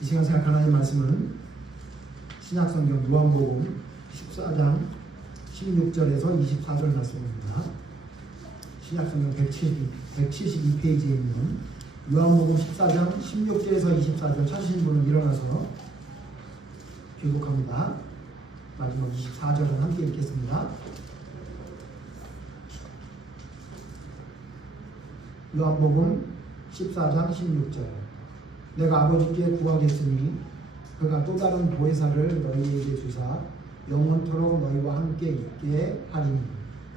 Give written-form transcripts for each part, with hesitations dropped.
이 시간 생각할 하나님의 말씀은 신약성경 요한복음 14장 16절에서 24절 말씀입니다. 신약성경 172페이지에 있는 요한복음 14장 16절에서 24절 찾으신 분은 일어나서 교독합니다. 마지막 24절은 함께 읽겠습니다. 요한복음 14장 16절. 내가 아버지께 구하겠으니 그가 또 다른 보혜사를 너희에게 주사 영원토록 너희와 함께 있게 하리니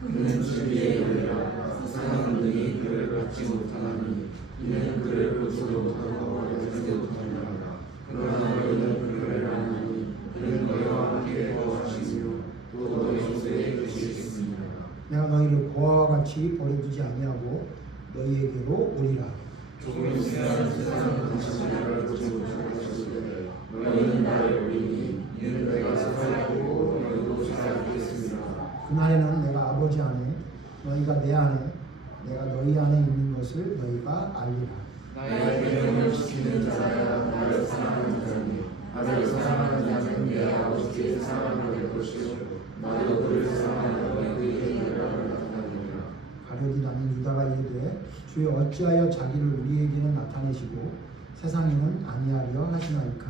그는 진리의 영이라 세상은 능히 그를 받지 못하나니 이는 그를 보지도 못하고 알지도 못하느라. 그러나 너희는 그를 아나니 그는 너희와 함께 거하시며 또 너희 속에 계시겠습니다. 내가 너희를 고아와 같이 버려두지 아니하고 너희에게로 오리라. 조금 있으면 세상은 당신을 알지 못할 것이되 너희는 나를 오리니 이는 내가 살아있고 너희도 살아있겠습니다. 그날에는 내가 아버지 안에 너희가 내 안에 내가 너희 안에 있는 것을 너희가 알리라. 나의 계명을 지키는 자야 나를 사랑하는 자니 나를 사랑하는 자는 내 아버지께 사랑을 낼 것이요 나도 그를 사랑하여 너희에게 나를 나타내리라. 가룟이라는 유다가 이르되 주여 어찌하여 자기를 우리에게는 나타내시고 세상에는 아니하려 하시나이까.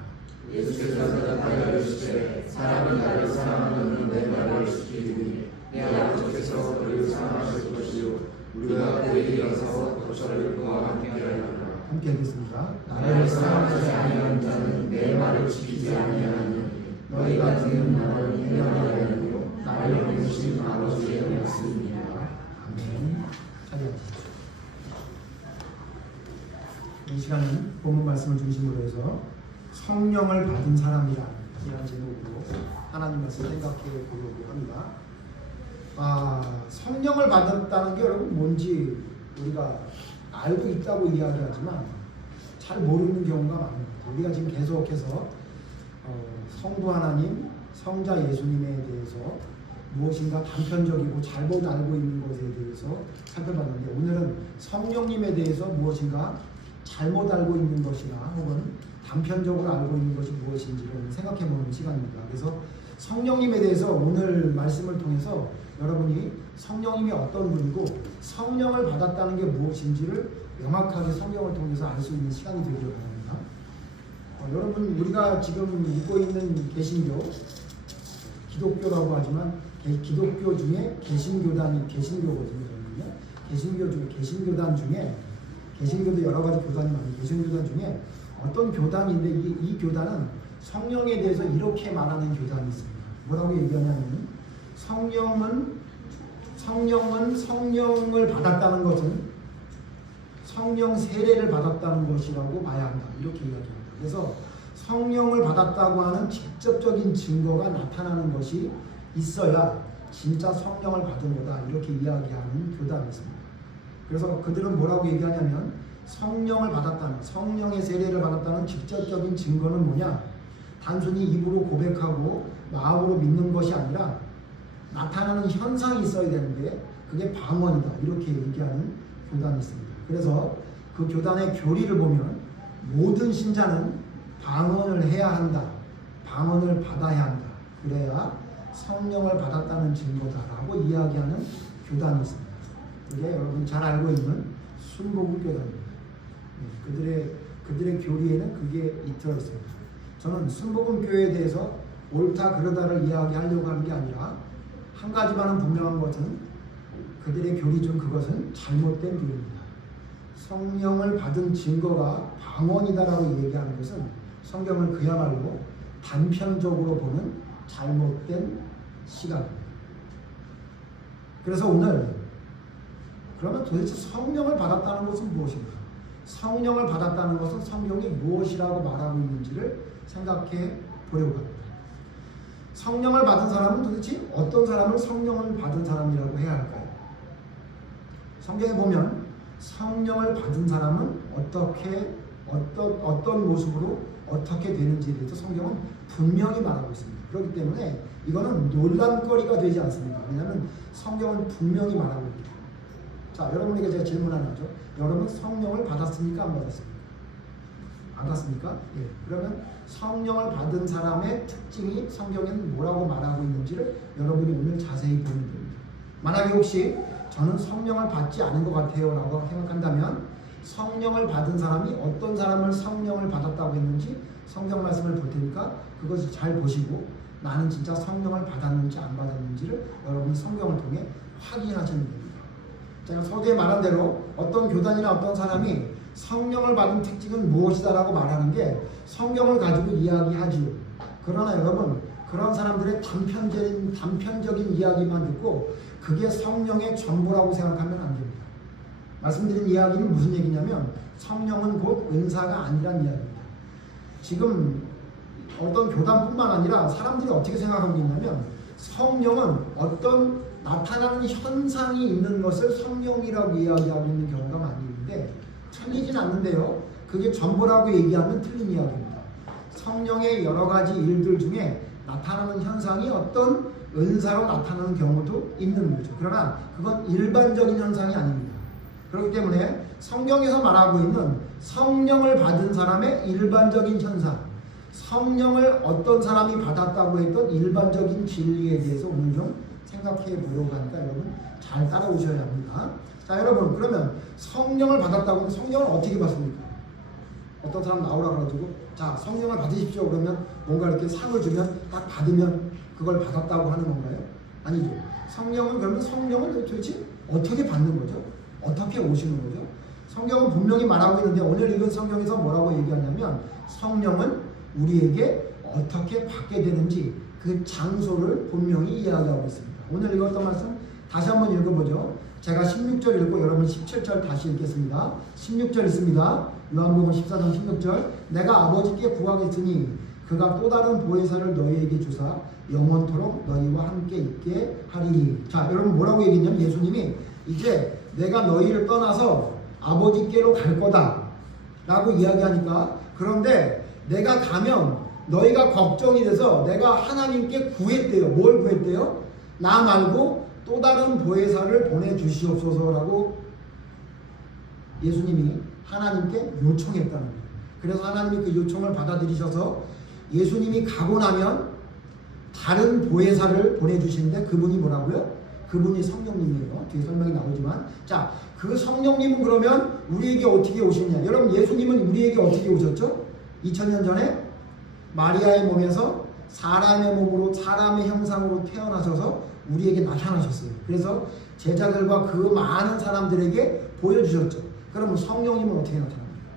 예수께서 대답하여 이르시되 사람이 나를 사랑하면 내 말을 지키리니 내 아버지께서 그를 사랑하실 것이요 우리가 그에게 가서 저를 그와 함께하리라. 함께 하겠습니다. 나를 사랑하지 아니하는 자는 내 말을 지키지 아니하니 너희가 듣는 말을 행하게 하고 나를 보내신 아버지의 말씀입니다. 아멘. 자리하십시오. 이 시간은 본문 말씀을 중심으로 해서 성령을 받은 사람이라는 제목으로 하나님 말씀 생각해 보려고 합니다. 성령을 받았다는 게 여러분 뭔지 우리가 알고 있다고 이야기하지만 잘 모르는 경우가 많습니다. 우리가 지금 계속해서 성부 하나님, 성자 예수님에 대해서 무엇인가 단편적이고 잘못 알고 있는 것에 대해서 살펴봤는데 오늘은 성령님에 대해서 무엇인가 잘못 알고 있는 것이나 혹은 단편적으로 알고 있는 것이 무엇인지를 생각해보는 시간입니다. 그래서 성령님에 대해서 오늘 말씀을 통해서 여러분이 성령님이 어떤 분이고 성령을 받았다는 게 무엇인지를 명확하게 성경을 통해서 알 수 있는 시간이 되기를 바랍니다. 여러분 우리가 지금 믿고 있는 개신교, 기독교라고 하지만 기독교 중에 개신교단이 개신교거든요. 개신교단 중에 개신교도 여러 가지 교단이 많아요. 개신교단 중에 어떤 교단인데 이 교단은 성령에 대해서 이렇게 말하는 교단이 있습니다. 뭐라고 얘기하냐면 성령은 성령을 받았다는 것은 성령 세례를 받았다는 것이라고 봐야 한다. 이렇게 이야기합니다. 그래서 성령을 받았다고 하는 직접적인 증거가 나타나는 것이 있어야 진짜 성령을 받은 거다. 이렇게 이야기하는 교단이 있습니다. 그래서 그들은 뭐라고 얘기하냐면 성령을 받았다는, 성령의 세례를 받았다는 직접적인 증거는 뭐냐? 단순히 입으로 고백하고 마음으로 믿는 것이 아니라 나타나는 현상이 있어야 되는데 그게 방언이다. 이렇게 얘기하는 교단이 있습니다. 그래서 그 교단의 교리를 보면 모든 신자는 방언을 해야 한다. 방언을 받아야 한다. 그래야 성령을 받았다는 증거다라고 이야기하는 교단이 있습니다. 그게 여러분 잘 알고 있는 순복음 교단입니다. 그들의 교리에는 그게 들어 있습니다. 저는 순복음 교회에 대해서 옳다 그러다를 이야기하려고 하는 게 아니라 한 가지만은 분명한 것은 그들의 교리 중 그것은 잘못된 교리입니다. 성령을 받은 증거가 방언이다라고 얘기하는 것은 성경을 그야말로 단편적으로 보는 잘못된 시각입니다. 그래서 오늘 그러면 도대체 성령을 받았다는 것은 무엇인가? 성령을 받았다는 것은 성경이 무엇이라고 말하고 있는지를 생각해 보려고 합니다. 성령을 받은 사람은 도대체 어떤 사람을 성령을 받은 사람이라고 해야 할까요? 성경에 보면 성령을 받은 사람은 어떤 모습으로 어떻게 되는지에 대해서 성경은 분명히 말하고 있습니다. 그렇기 때문에 이거는 논란거리가 되지 않습니다. 왜냐하면 성경은 분명히 말하고 있습니다. 자, 여러분에게 제가 질문 하나 하죠. 여러분 성령을 받았습니까? 안 받았습니까? 알았습니까? 예. 그러면 성령을 받은 사람의 특징이 성경에는 뭐라고 말하고 있는지를 여러분이 오늘 자세히 보면 됩니다. 만약에 혹시 저는 성령을 받지 않은 것 같아요 라고 생각한다면 성령을 받은 사람이 어떤 사람을 성령을 받았다고 했는지 성경 말씀을 볼 테니까 그것을 잘 보시고 나는 진짜 성령을 받았는지 안 받았는지를 여러분이 성경을 통해 확인하시면 됩니다. 제가 서두에 말한 대로 어떤 교단이나 어떤 사람이 성령을 받은 특징은 무엇이다 라고 말하는 게 성경을 가지고 이야기하지요. 그러나 여러분 그런 사람들의 단편적인 이야기만 듣고 그게 성령의 전부라고 생각하면 안 됩니다. 말씀드린 이야기는 무슨 얘기냐면 성령은 곧 은사가 아니란 이야기입니다. 지금 어떤 교단뿐만 아니라 사람들이 어떻게 생각하고 있냐면 성령은 어떤 나타나는 현상이 있는 것을 성령이라고 이야기하고 있는 경우가 많이 있는데 틀리진 않는데요. 그게 전부라고 얘기하면 틀린 이야기입니다. 성령의 여러 가지 일들 중에 나타나는 현상이 어떤 은사로 나타나는 경우도 있는 거죠. 그러나 그건 일반적인 현상이 아닙니다. 그렇기 때문에 성경에서 말하고 있는 성령을 받은 사람의 일반적인 현상, 성령을 어떤 사람이 받았다고 했던 일반적인 진리에 대해서 오늘 좀 생각해 보려고 하니까 여러분 잘 따라오셔야 합니다. 자, 여러분 그러면 성령을 받았다고 하면 성령을 어떻게 받습니까? 어떤 사람 나오라 그래가지고 자 성령을 받으십시오 그러면 뭔가 이렇게 상을 주면 딱 받으면 그걸 받았다고 하는 건가요? 아니죠. 성령은 그러면 성령은 도대체 어떻게 받는 거죠? 어떻게 오시는 거죠? 성경은 분명히 말하고 있는데 오늘 읽은 성경에서 뭐라고 얘기하냐면 성령은 우리에게 어떻게 받게 되는지 그 장소를 분명히 이야기하고 있습니다. 오늘 읽었던 말씀 다시 한번 읽어보죠. 제가 16절 읽고 여러분 17절 다시 읽겠습니다. 16절 있습니다. 요한복음 14장 16절 내가 아버지께 구하겠으니 그가 또 다른 보혜사를 너희에게 주사 영원토록 너희와 함께 있게 하리니. 자, 여러분 뭐라고 얘기했냐면 예수님이 이제 내가 너희를 떠나서 아버지께로 갈 거다 라고 이야기하니까 그런데 내가 가면 너희가 걱정이 돼서 내가 하나님께 구했대요. 뭘 구했대요? 나 말고 또 다른 보혜사를 보내주시옵소서라고 예수님이 하나님께 요청했다는 거예요. 그래서 하나님이 그 요청을 받아들이셔서 예수님이 가고 나면 다른 보혜사를 보내주시는데 그분이 뭐라고요? 그분이 성령님이에요. 뒤에 설명이 나오지만 자, 그 성령님은 그러면 우리에게 어떻게 오셨냐? 여러분 예수님은 우리에게 어떻게 오셨죠? 2000년 전에 마리아의 몸에서 사람의 몸으로 사람의 형상으로 태어나셔서 우리에게 나타나셨어요. 그래서 제자들과 그 많은 사람들에게 보여주셨죠. 그러면 성령님은 어떻게 나타납니까?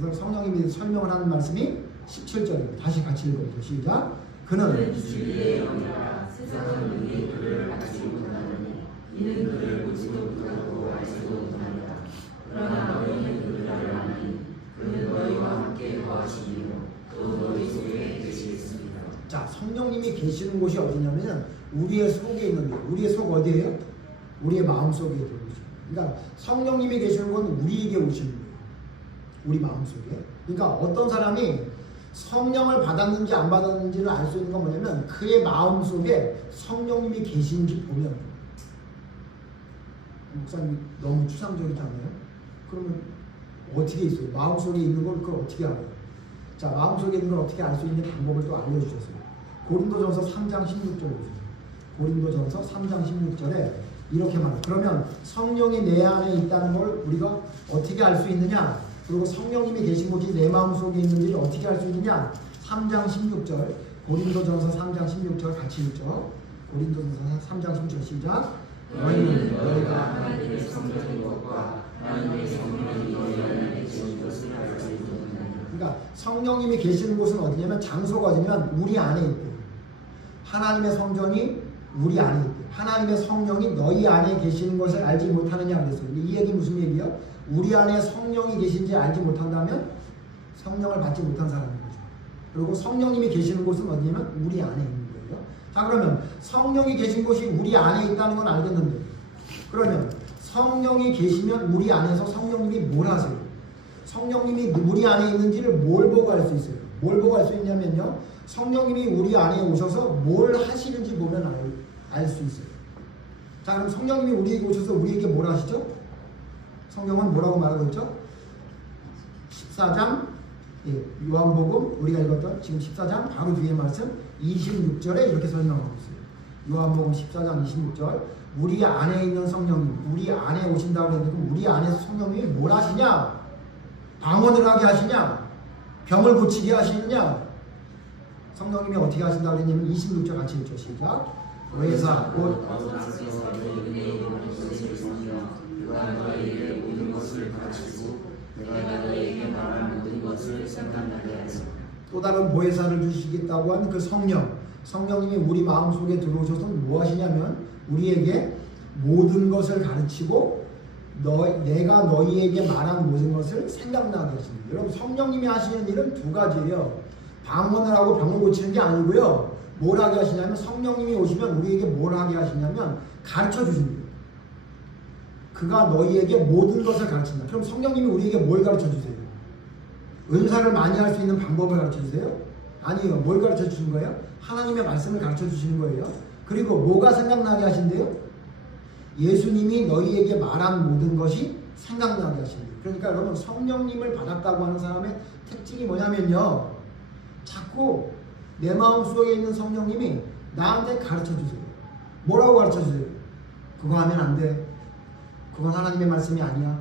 그래서 성령님이 설명을 하는 말씀이 17절입니다. 다시 같이 읽어보죠. 시작. 그는 진리의 영이라 세상은 능히 그를 알지 못하느니 이는 그를 보지도 못하고 알지도 못하니라. 그러나 너희는 그를 아나니 그는 너희와 함께 거하시며 또 너희 속에 계시겠습니다. 자, 성령님이 계시는 곳이 어디냐면 우리의 속에 있는 데. 우리의 속 어디예요? 우리의 마음 속에 있는 곳이죠. 그러니까 성령님이 계시는 건 우리에게 오시는 거예요. 우리 마음 속에. 그러니까 어떤 사람이 성령을 받았는지 안 받았는지를 알 수 있는 건 뭐냐면 그의 마음 속에 성령님이 계신지 보면. 목사님 너무 추상적이지 않나요? 그러면 어떻게 있어요? 마음 속에 있는 걸 그걸 어떻게 알아요? 자, 마음 속에 있는 걸 어떻게 알 수 있는 방법을 또 알려주셨어요. 고린도전서 3장 16절 보세요. 고린도전서 3장 16절에 이렇게 말해요. 그러면 성령이 내 안에 있다는 걸 우리가 어떻게 알 수 있느냐? 그리고 성령님이 계신 곳이 내 마음 속에 있는지를 어떻게 알 수 있느냐? 3장 16절 고린도전서 3장 16절 같이 읽죠. 고린도전서 3장 16절 시작. 너희는 너희가 하나님의 성전인 것과 하나님의 성령이 너희 안에 계신 것을 알지 못하느냐. 그러니까 성령님이 계시는 곳은 어디냐면 장소가 어디냐면 우리 안에 있대요. 하나님의 성전이 우리 안에 있대요. 하나님의 성령이 너희 안에 계시는 것을 알지 못하느냐 그랬어요. 이 얘기 무슨 얘기예요? 우리 안에 성령이 계신지 알지 못한다면 성령을 받지 못한 사람인 거죠. 그리고 성령님이 계시는 곳은 어디냐면 우리 안에 있는 거예요. 자, 그러면 성령이 계신 곳이 우리 안에 있다는 건 알겠는데 그러면 성령이 계시면 우리 안에서 성령님이 뭘 하세요? 성령님이 우리 안에 있는지를 뭘 보고 알 수 있어요? 뭘 보고 알 수 있냐면요, 성령님이 우리 안에 오셔서 뭘 하시는지 보면 알 수 있어요. 자, 그럼 성령님이 우리에게 오셔서 우리에게 뭘 하시죠? 성경은 뭐라고 말하고 있죠? 14장 요한복음 우리가 읽었던 지금 14장 바로 뒤에 말씀 26절에 이렇게 설명하고 있어요. 요한복음 14장 26절 우리 안에 있는 성령님 우리 안에 오신다고 했는데 우리 안에서 성령님이 뭘 하시냐? 방언을 하게 하시냐? 병을 고치게 하시느냐? 성령님이 어떻게 하신다고 했냐면 26절 같이 읽죠. 시작. 의사 곧 내가 너에게 모든 것을 가르치고 내가 너에게 말한 모든 것을 생각나게 하소서. 또 다른 보혜사를 주시겠다고 한 그 성령님이 우리 마음속에 들어오셔서 뭐 하시냐면 우리에게 모든 것을 가르치고 내가 너희에게 말한 모든 것을 생각나게 하십니다. 여러분 성령님이 하시는 일은 두 가지예요. 방언을 하고 병을 고치는 게 아니고요. 뭘 하게 하시냐면 성령님이 오시면 우리에게 뭘 하게 하시냐면 가르쳐 주십니다. 그가 너희에게 모든 것을 가르친다. 그럼 성령님이 우리에게 뭘 가르쳐 주세요? 은사를 많이 할 수 있는 방법을 가르쳐 주세요? 아니요. 뭘 가르쳐 주시는 거예요? 하나님의 말씀을 가르쳐 주시는 거예요. 그리고 뭐가 생각나게 하신대요? 예수님이 너희에게 말한 모든 것이 생각나게 하신대요. 그러니까 여러분 성령님을 받았다고 하는 사람의 특징이 뭐냐면요. 자꾸 내 마음속에 있는 성령님이 나한테 가르쳐 주세요. 뭐라고 가르쳐 주세요? 그거 하면 안 돼. 그건 하나님의 말씀이 아니야.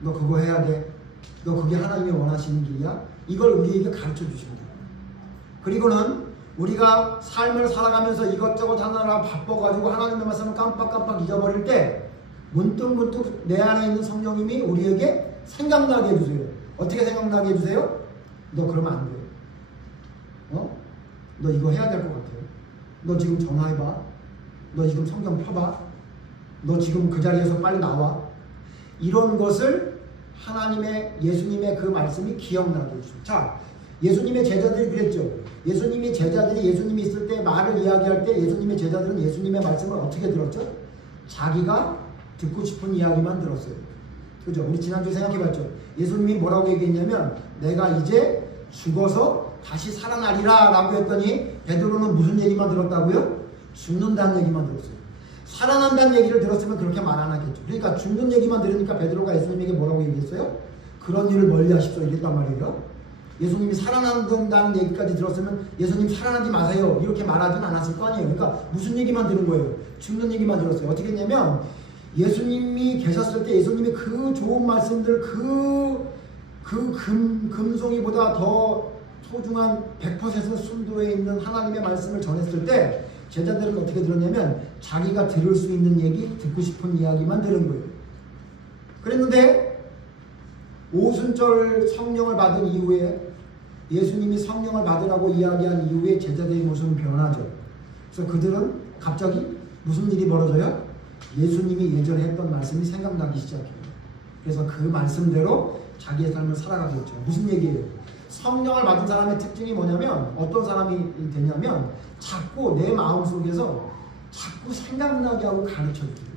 너 그거 해야 돼. 너 그게 하나님이 원하시는 길이야. 이걸 우리에게 가르쳐 주십니다. 그리고는 우리가 삶을 살아가면서 이것저것 하느라 바빠가지고 하나님의 말씀을 깜빡깜빡 잊어버릴 때 문득문득 내 안에 있는 성령님이 우리에게 생각나게 해주세요. 어떻게 생각나게 해주세요? 너 그러면 안 돼. 너 이거 해야 될 것 같아. 너 지금 전화해봐. 너 지금 성경 펴봐. 너 지금 그 자리에서 빨리 나와. 이런 것을 하나님의 예수님의 그 말씀이 기억나게 해주죠. 자, 예수님의 제자들이 그랬죠. 예수님이 제자들이 예수님이 있을 때 말을 이야기할 때 예수님의 제자들은 예수님의 말씀을 어떻게 들었죠? 자기가 듣고 싶은 이야기만 들었어요. 그죠? 우리 지난주에 생각해봤죠. 예수님이 뭐라고 얘기했냐면 내가 이제 죽어서 다시 살아나리라 라고 했더니 베드로는 무슨 얘기만 들었다고요? 죽는다는 얘기만 들었어요. 살아난다는 얘기를 들었으면 그렇게 말 안 하겠죠. 그러니까 죽는 얘기만 들으니까 베드로가 예수님에게 뭐라고 얘기했어요? 그런 일을 멀리 하십시오 이랬단 말이에요. 예수님이 살아난다는 얘기까지 들었으면 예수님 살아나지 마세요 이렇게 말하진 않았을 거 아니에요. 그러니까 무슨 얘기만 들은 거예요? 죽는 얘기만 들었어요. 어떻게 했냐면 예수님이 계셨을 때 예수님이 그 좋은 말씀들 금송이보다 더 소중한 100% 순도에 있는 하나님의 말씀을 전했을 때 제자들은 어떻게 들었냐면 자기가 들을 수 있는 얘기, 듣고 싶은 이야기만 들은 거예요. 그랬는데 오순절 성령을 받은 이후에 예수님이 성령을 받으라고 이야기한 이후에 제자들의 모습은 변하죠. 그래서 그들은 갑자기 무슨 일이 벌어져요? 예수님이 예전에 했던 말씀이 생각나기 시작해요. 그래서 그 말씀대로 자기의 삶을 살아가겠죠. 무슨 얘기예요? 성령을 받은 사람의 특징이 뭐냐면 어떤 사람이 되냐면 자꾸 내 마음속에서 자꾸 생각나게 하고 가르쳐줘요.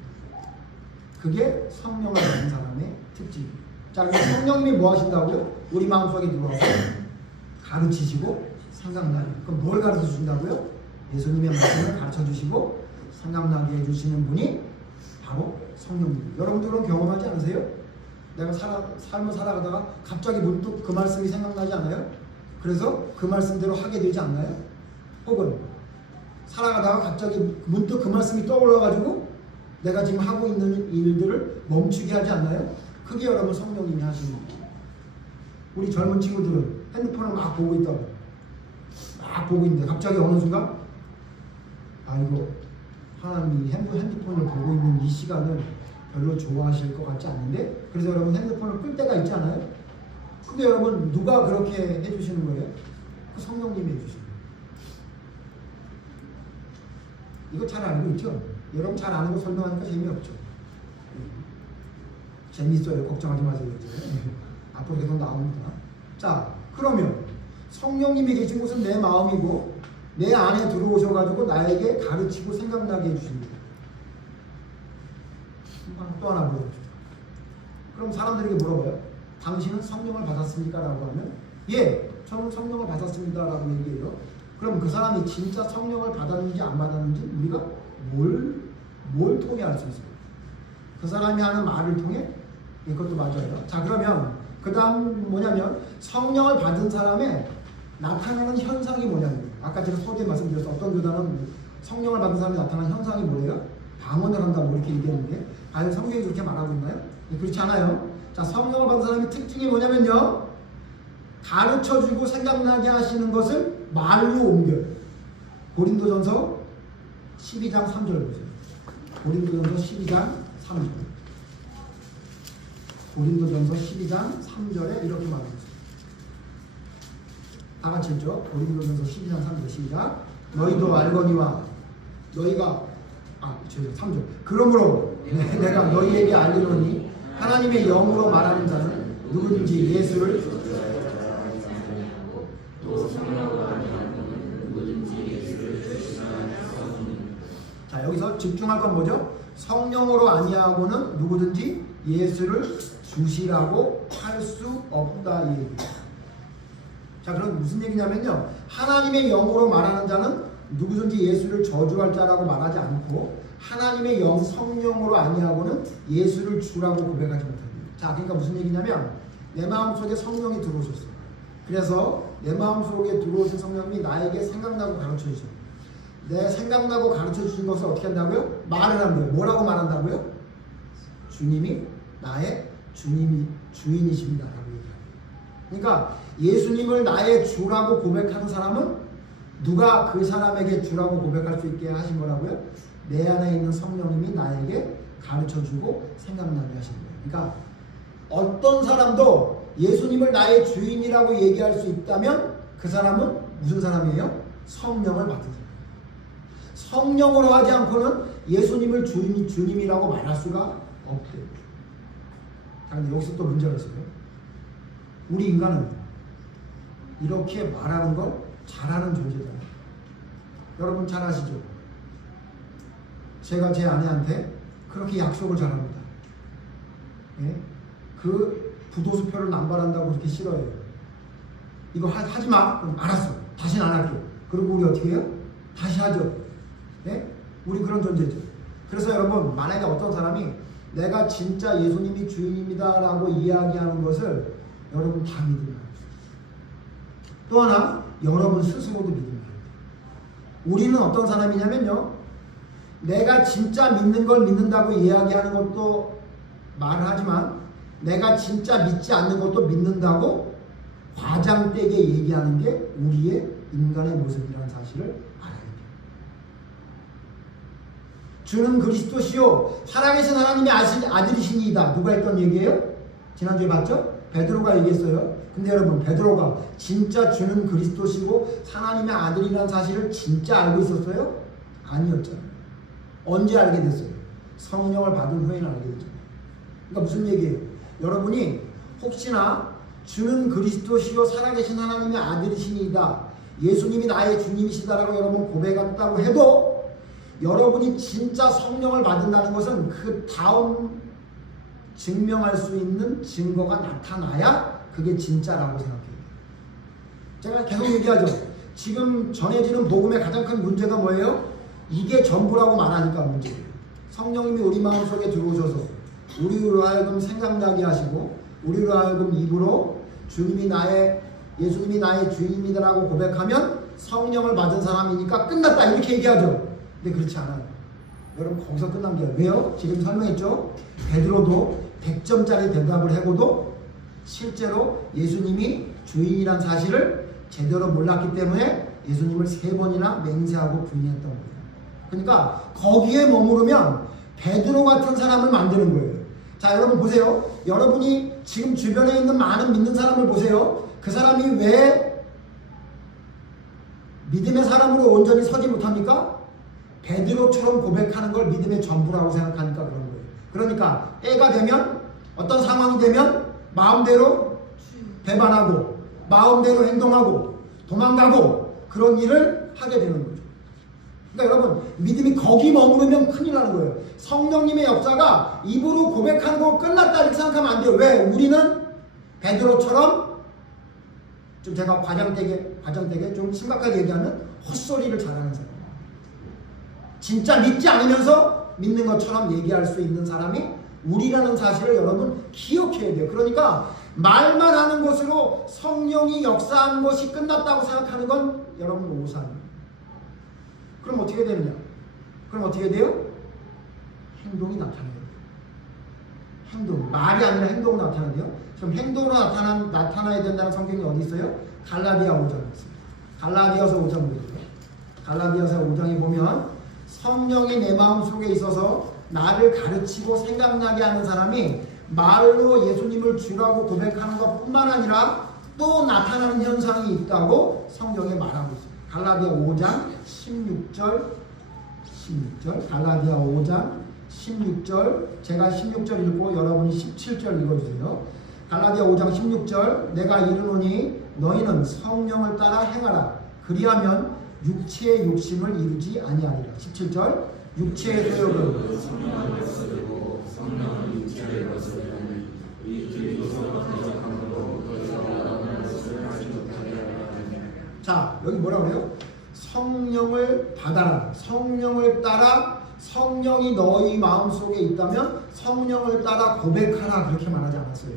그게 성령을 받은 사람의 특징이에요. 자, 성령님이 뭐 하신다고요? 우리 마음속에 들어와서 가르치시고 생각나게. 그럼 뭘 가르쳐 주신다고요? 예수님의 말씀을 가르쳐 주시고 생각나게 해주시는 분이 바로 성령님. 여러분들은 경험하지 않으세요? 내가 삶을 살아가다가 갑자기 문득 그 말씀이 생각나지 않아요? 그래서 그 말씀대로 하게 되지 않나요? 혹은 살아가다가 갑자기 문득 그 말씀이 떠올라가지고 내가 지금 하고 있는 일들을 멈추게 하지 않나요? 그게 여러분 성령님이 하시는 거예요. 우리 젊은 친구들은 핸드폰을 막 보고 있다고 막 보고 있는데 갑자기 어느 순간 이거 하나님이 핸드폰을 보고 있는 이 시간을 별로 좋아하실 것 같지 않은데 그래서 여러분 핸드폰을 끌 때가 있지 않아요? 근데 여러분 누가 그렇게 해주시는 거예요? 그 성령님이 해주시는 거예요. 이거 잘 알고 있죠? 여러분 잘 아는 거 설명하니까 재미없죠? 재밌어요. 걱정하지 마세요. 앞으로 계속 나옵니다. 자, 그러면 성령님이 계신 곳은 내 마음이고 내 안에 들어오셔가지고 나에게 가르치고 생각나게 해주십니다. 또 하나 물어보죠. 그럼 사람들에게 물어봐요. 당신은 성령을 받았습니까? 라고 하면 예, 저는 성령을 받았습니다 라고 얘기해요. 그럼 그 사람이 진짜 성령을 받았는지 안 받았는지 우리가 뭘 통해 알 수 있어요? 그 사람이 하는 말을 통해? 이것도 맞아요. 자, 그러면 그 다음 뭐냐면 성령을 받은 사람의 나타나는 현상이 뭐냐면 아까 제가 서두에 말씀드렸던 어떤 교단은 성령을 받은 사람이 나타나는 현상이 뭐예요? 방언을 한다 뭐 이렇게 얘기했는데 과연 성경이 그렇게 말하고 있나요? 그렇지 않아요. 자, 성령을 받은 사람의 특징이 뭐냐면요, 가르쳐주고 생각나게 하시는 것을 말로 옮겨요. 고린도전서 12장 3절 보세요. 고린도전서 12장 3절. 고린도전서 12장 3절에 이렇게 말합니다. 다 같이 읽죠. 고린도전서 12장 3절 시작. 너희도 알거니와 너희가 3절. 그러므로 내가 너희에게 알리노니 하나님의 영으로 말하는 자는 누구든지 예수를 또 성령으로 아니하고는 누구든지 예수를 주시나니. 자, 여기서 집중할 건 뭐죠? 성령으로 아니하고는 누구든지 예수를 주시라고 할 수 없다 이 얘기입니다. 자, 그럼 무슨 얘기냐면요, 하나님의 영으로 말하는 자는 누구든지 예수를 저주할 자라고 말하지 않고 하나님의 영 성령으로 아니하고는 예수를 주라고 고백하지 못합니다. 자, 그러니까 무슨 얘기냐면 내 마음속에 성령이 들어오셨어요. 그래서 내 마음속에 들어오신 성령이 나에게 생각나고 가르쳐 주셔요. 내 생각나고 가르쳐 주신 것을 어떻게 한다고요? 말을 한다고요. 뭐라고 말한다고요? 주님이 나의 주인이십니다 라고 얘기합니다. 그러니까 예수님을 나의 주라고 고백하는 사람은 누가 그 사람에게 주라고 고백할 수 있게 하신 거라고요? 내 안에 있는 성령님이 나에게 가르쳐주고 생각나게 하신 거예요. 그러니까 어떤 사람도 예수님을 나의 주인이라고 얘기할 수 있다면 그 사람은 무슨 사람이에요? 성령을 받은 사람. 성령으로 하지 않고는 예수님을 주님이라고 말할 수가 없대요. 자, 근데 여기서 또 문제가 있어요. 우리 인간은 이렇게 말하는 걸 잘하는 존재잖아요. 여러분 잘 아시죠? 제가 제 아내한테 그렇게 약속을 잘합니다. 예? 그 부도수표를 남발한다고 그렇게 싫어해요. 이거 하지 마. 그럼 알았어. 다시는 안 할게. 그리고 우리 어떻게 해요? 다시 하죠. 예? 우리 그런 존재죠. 그래서 여러분, 만약에 어떤 사람이 내가 진짜 예수님이 주인입니다 라고 이야기하는 것을 여러분 다 믿으면 안 돼요. 또 하나, 여러분 스스로도 믿으면 안 돼요. 우리는 어떤 사람이냐면요, 내가 진짜 믿는 걸 믿는다고 이야기하는 것도 말을 하지만 내가 진짜 믿지 않는 것도 믿는다고 과장되게 얘기하는 게 우리의 인간의 모습이라는 사실을 알아야 돼요. 주는 그리스도시요 살아계신 하나님의 아들이시니이다. 누가 했던 얘기예요? 지난주에 봤죠? 베드로가 얘기했어요. 근데 여러분, 베드로가 진짜 주는 그리스도시고 하나님의 아들이라는 사실을 진짜 알고 있었어요? 아니었잖아요. 언제 알게 됐어요? 성령을 받은 후에는 알게 됐잖아요. 그러니까 무슨 얘기예요? 여러분이 혹시나 주는 그리스도시요 살아계신 하나님의 아들이시니이다, 예수님이 나의 주님이시다라고 여러분 고백했다고 해도 여러분이 진짜 성령을 받는다는 것은 그 다음 증명할 수 있는 증거가 나타나야 그게 진짜라고 생각해요. 제가 계속 얘기하죠. 지금 전해지는 복음의 가장 큰 문제가 뭐예요? 이게 전부라고 말하니까 문제예요. 성령님이 우리 마음속에 들어오셔서 우리로 하여금 생각나게 하시고 우리로 하여금 입으로 예수님이 나의 주인입니다라고 고백하면 성령을 받은 사람이니까 끝났다 이렇게 얘기하죠. 근데 그렇지 않아요. 여러분, 거기서 끝난 게 왜요? 지금 설명했죠. 베드로도 100점짜리 대답을 해고도 실제로 예수님이 주인이란 사실을 제대로 몰랐기 때문에 예수님을 3번이나 맹세하고 부인했던 거예요. 그러니까 거기에 머무르면 베드로 같은 사람을 만드는 거예요. 자, 여러분 보세요. 여러분이 지금 주변에 있는 많은 믿는 사람을 보세요. 그 사람이 왜 믿음의 사람으로 온전히 서지 못합니까? 베드로처럼 고백하는 걸 믿음의 전부라고 생각하니까 그런 거예요. 그러니까 때가 되면, 어떤 상황이 되면 마음대로 배반하고 마음대로 행동하고 도망가고 그런 일을 하게 되는 거죠. 그러니까 여러분, 믿음이 거기 머무르면 큰일 나는 거예요. 성령님의 역사가 입으로 고백하는 거 끝났다 이렇게 생각하면 안 돼요. 왜? 우리는 베드로처럼 좀 제가 과장되게 좀 심각하게 얘기하면 헛소리를 잘하는 사람, 진짜 믿지 않으면서 믿는 것처럼 얘기할 수 있는 사람이 우리라는 사실을 여러분 기억해야 돼요. 그러니까 말만 하는 것으로 성령이 역사한 것이 끝났다고 생각하는 건 여러분 오산이에요. 그럼 어떻게 되느냐? 그럼 어떻게 돼요? 행동이 나타나요. 행동, 말이 아니라 행동으로 나타나는데요. 그럼 행동으로 나타나야 된다는 성경이 어디 있어요? 갈라디아 5장에 있어요. 갈라디아서 5장 보세요. 갈라디아서 5장에 보면 성령이 내 마음 속에 있어서 나를 가르치고 생각나게 하는 사람이 말로 예수님을 주라고 고백하는 것뿐만 아니라 또 나타나는 현상이 있다고 성경에 말하고 있어요. 갈라디아 5장 16절 갈라디아 5장 16절 제가 16절 읽고 여러분이 17절 읽어주세요. 갈라디아 5장 16절 내가 이르노니 너희는 성령을 따라 행하라. 그리하면 육체의 욕심을 이루지 아니하리라. 17절 육체의 소욕은 성령을 거스르고 성령은 육체를 거스르니 이 둘이 서로 대적함으로 그들과 원하는 것을 하지 못하게 하리라. 자 여기 뭐라고 해요? 성령을 받아라. 성령을 따라 성령이 너희 마음속에 있다면 성령을 따라 고백하라. 그렇게 말하지 않았어요.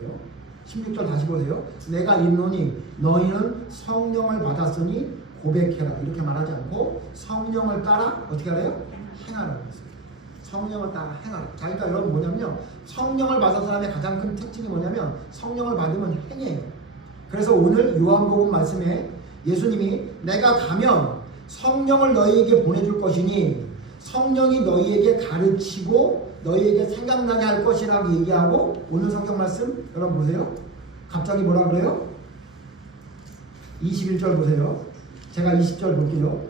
16절 다시 보세요. 내가 이르노니 너희는 성령을 받았으니 고백해라. 이렇게 말하지 않고 성령을 따라 어떻게 하래요? 행하라고 했어요. 성령을 따라 행하라. 자, 그러니까 여러분 뭐냐면요. 성령을 받은 사람의 가장 큰 특징이 뭐냐면 성령을 받으면 행해요. 그래서 오늘 요한복음 말씀에 예수님이 내가 가면 성령을 너희에게 보내줄 것이니 성령이 너희에게 가르치고 너희에게 생각나게 할 것이라고 얘기하고 오늘 성경 말씀 여러분 보세요. 갑자기 뭐라 그래요? 21절 보세요. 제가 20절 볼게요.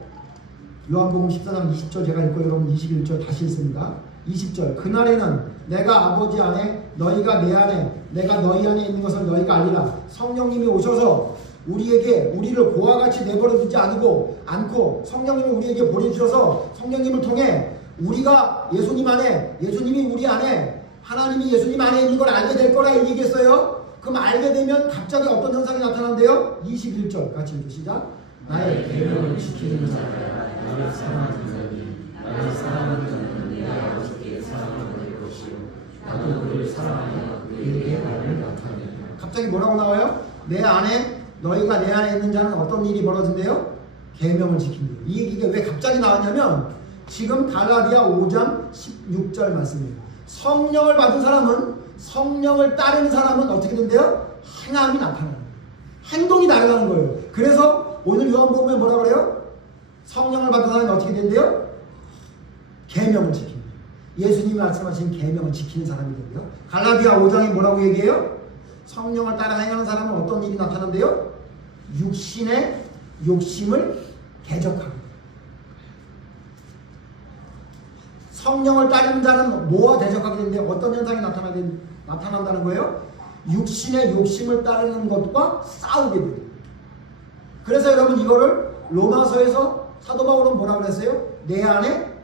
요한복음 14장 20절 제가 읽고 여러분 21절 다시 읽습니다. 20절 그날에는 내가 아버지 안에 너희가 내 안에 내가 너희 안에 있는 것을 너희가 알리라. 성령님이 오셔서 우리를 고와 같이 내버려 두지 않고 성령님을 우리에게 보내주셔서 성령님을 통해 우리가 예수님 안에 예수님이 우리 안에 하나님이 예수님 안에 있는 걸 알게 될 거라 얘기했어요. 그럼 알게 되면 갑자기 어떤 현상이 나타난대요? 21절 같이 읽죠. 시작. 나의 계명을 지키는 자가 나를 사랑하는 자니 나를 사랑하는 자는 내 아버지께 사랑받을 것이요 나도 그를 사랑하여 그에게 나를 나타내리라. 갑자기 뭐라고 나와요? 내 안에 너희가 내 안에 있는 자는 어떤 일이 벌어진대요? 계명을 지킨대요. 이 얘기가 왜 갑자기 나왔냐면 지금 갈라디아 5장 16절 말씀이에요. 성령을 받은 사람은 성령을 따르는 사람은 어떻게 된대요? 행함이 나타나는 거예요. 행동이 나타나는 거예요. 그래서 오늘 요한복음에 뭐라 그래요? 성령을 받은 사람이 어떻게 된대요? 계명을 지킨대요. 예수님이 말씀하신 계명을 지키는 사람이 된대요. 갈라디아 5장에 뭐라고 얘기해요? 성령을 따라 행하는 사람은 어떤 일이 나타난대요? 육신의 욕심을 대적하고 성령을 따르는 자는 뭐와 대적하게 되는데 어떤 현상이 나타난다는 거예요? 육신의 욕심을 따르는 것과 싸우게 돼요. 그래서 여러분 이거를 로마서에서 사도 바울은 뭐라고 그랬어요? 내 안에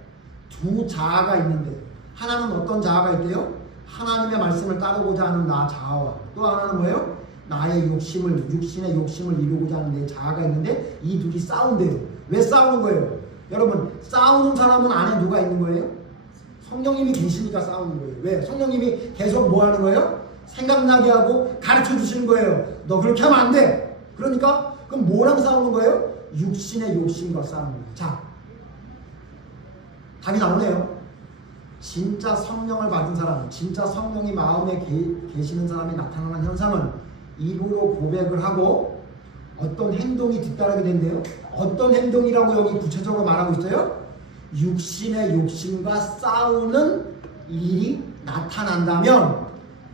두 자아가 있는데 하나는 어떤 자아가 있대요? 하나님의 말씀을 따르고자 하는 나 자아와 또 하나는 뭐예요? 나의 육신의 욕심을 이루고자 하는 내 자아가 있는데 이 둘이 싸운대요. 왜 싸우는 거예요? 여러분 싸우는 사람은 안에 누가 있는 거예요? 성령님이 계시니까 싸우는 거예요. 왜? 성령님이 계속 뭐 하는 거예요? 생각나게 하고 가르쳐 주시는 거예요. 너 그렇게 하면 안 돼. 그러니까 그럼 뭐랑 싸우는 거예요? 육신의 욕심과 싸우는 거예요. 자, 답이 나오네요. 진짜 성령을 받은 사람, 진짜 성령이 마음에 계시는 사람이 나타나는 현상은 입으로 고백을 하고 어떤 행동이 뒤따르게 된대요. 어떤 행동이라고 여기 구체적으로 말하고 있어요? 육신의 욕심과 싸우는 일이 나타난다면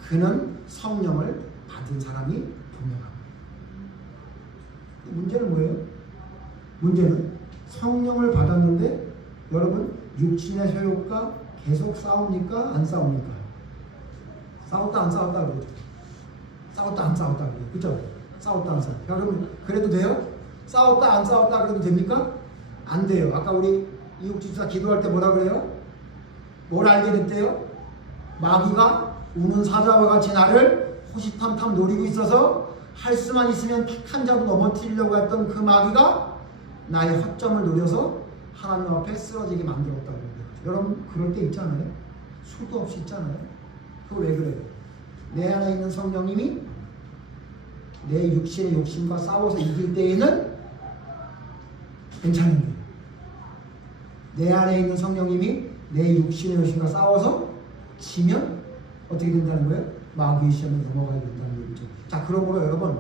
그는 성령을 받은 사람이 분명합니다. 문제는 뭐예요? 문제는 성령을 받았는데 여러분 육신의 소욕과 계속 싸웁니까? 안 싸웁니까? 싸웠다 안 싸웠다 그러죠. 싸웠다 안 싸웠다 그래요. 그죠? 싸웠다 안 싸웠다. 여러분 그래도 돼요? 싸웠다 안 싸웠다 그래도 됩니까? 안 돼요. 아까 우리 이육지사 기도할 때 뭐라 그래요? 뭘 알게 됐대요? 마귀가 우는 사자와 같이 나를 호시탐탐 노리고 있어서 할 수만 있으면 택한 자도 넘어뜨리려고 했던 그 마귀가 나의 허점을 노려서 하나님 앞에 쓰러지게 만들었다고 해요. 여러분 그럴 때 있잖아요. 수도 없이 있잖아요. 그거 왜 그래요? 내 안에 있는 성령님이 내 육신의 욕심과 싸워서 이길 때에는 괜찮은데, 내 안에 있는 성령님이 내 육신의 욕심과 싸워서 지면 어떻게 된다는 거예요? 마귀의 시험에 넘어가야 된다는 얘기죠. 자, 그러므로 여러분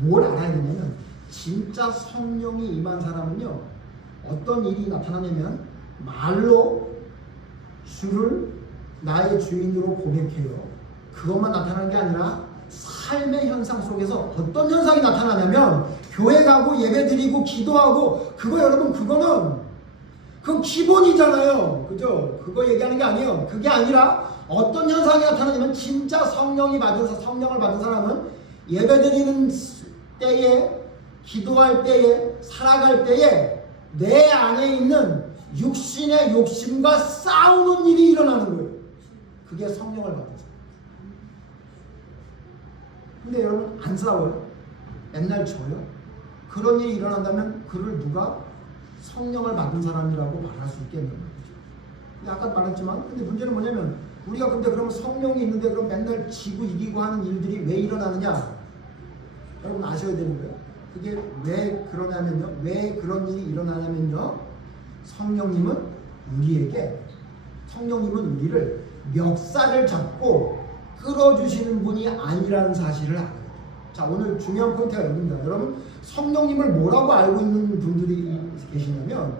뭘 알아야 되냐면, 진짜 성령이 임한 사람은요, 어떤 일이 나타나냐면 말로 주를 나의 주인으로 고백해요. 그것만 나타나는 게 아니라 삶의 현상 속에서 어떤 현상이 나타나냐면, 교회 가고 예배 드리고 기도하고, 그거 여러분 그건 기본이잖아요. 그죠? 그거 얘기하는 게 아니에요. 그게 아니라 어떤 현상이 나타나냐면, 진짜 성령을 받은 사람은 예배 드리는 때에, 기도할 때에, 살아갈 때에 내 안에 있는 육신의 욕심과 싸우는 일이 일어나는 거예요. 그게 성령을 받은 사람. 근데 여러분 안 싸워요? 맨날 져요? 그런 일이 일어난다면 그를 누가 성령을 받은 사람이라고 말할 수 있겠는 거죠. 아까 말했지만, 근데 문제는 뭐냐면, 우리가 근데 그러면 성령이 있는데 그럼 맨날 지고 이기고 하는 일들이 왜 일어나느냐? 여러분 아셔야 되는 거예요. 그게 왜 그러냐면요, 왜 그런 일이 일어나냐면요, 성령님은 우리를 멱살을 잡고 끌어주시는 분이 아니라는 사실을 알아요. 자, 오늘 중요한 포인트가 여기입니다. 여러분, 성령님을 뭐라고 알고 있는 분들이 계시냐면,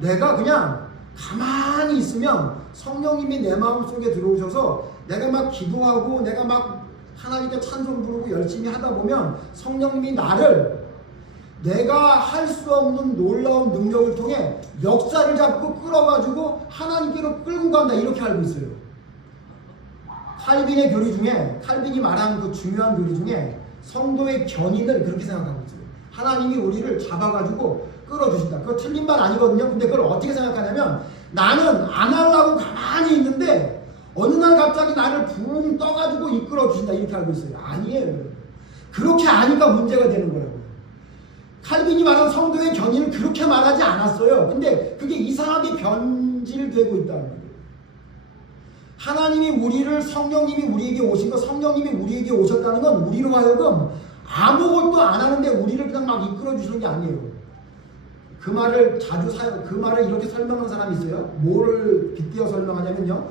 내가 그냥 가만히 있으면 성령님이 내 마음속에 들어오셔서 내가 막 기도하고 내가 막 하나님께 찬송 부르고 열심히 하다 보면 성령님이 나를 내가 할 수 없는 놀라운 능력을 통해 멱살을 잡고 끌어가지고 하나님께로 끌고 간다, 이렇게 알고 있어요. 칼빈의 교리 중에, 칼빈이 말하는 그 중요한 교리 중에 성도의 견인을 그렇게 생각하고 있어요. 하나님이 우리를 잡아가지고 끌어주신다. 그거 틀린 말 아니거든요. 근데 그걸 어떻게 생각하냐면, 나는 안 하려고 가만히 있는데 어느 날 갑자기 나를 붕 떠가지고 이끌어주신다, 이렇게 알고 있어요. 아니에요. 그렇게 아니까 문제가 되는 거라고요. 칼빈이 말한 성도의 견인을 그렇게 말하지 않았어요. 근데 그게 이상하게 변질되고 있다는 거예요. 성령님이 우리에게 오신 거, 성령님이 우리에게 오셨다는 건 우리로 하여금 아무것도 안 하는데 우리를 그냥 막 이끌어 주시는 게 아니에요. 그 말을 이렇게 설명하는 사람이 있어요. 뭐를 빗대어 설명하냐면요,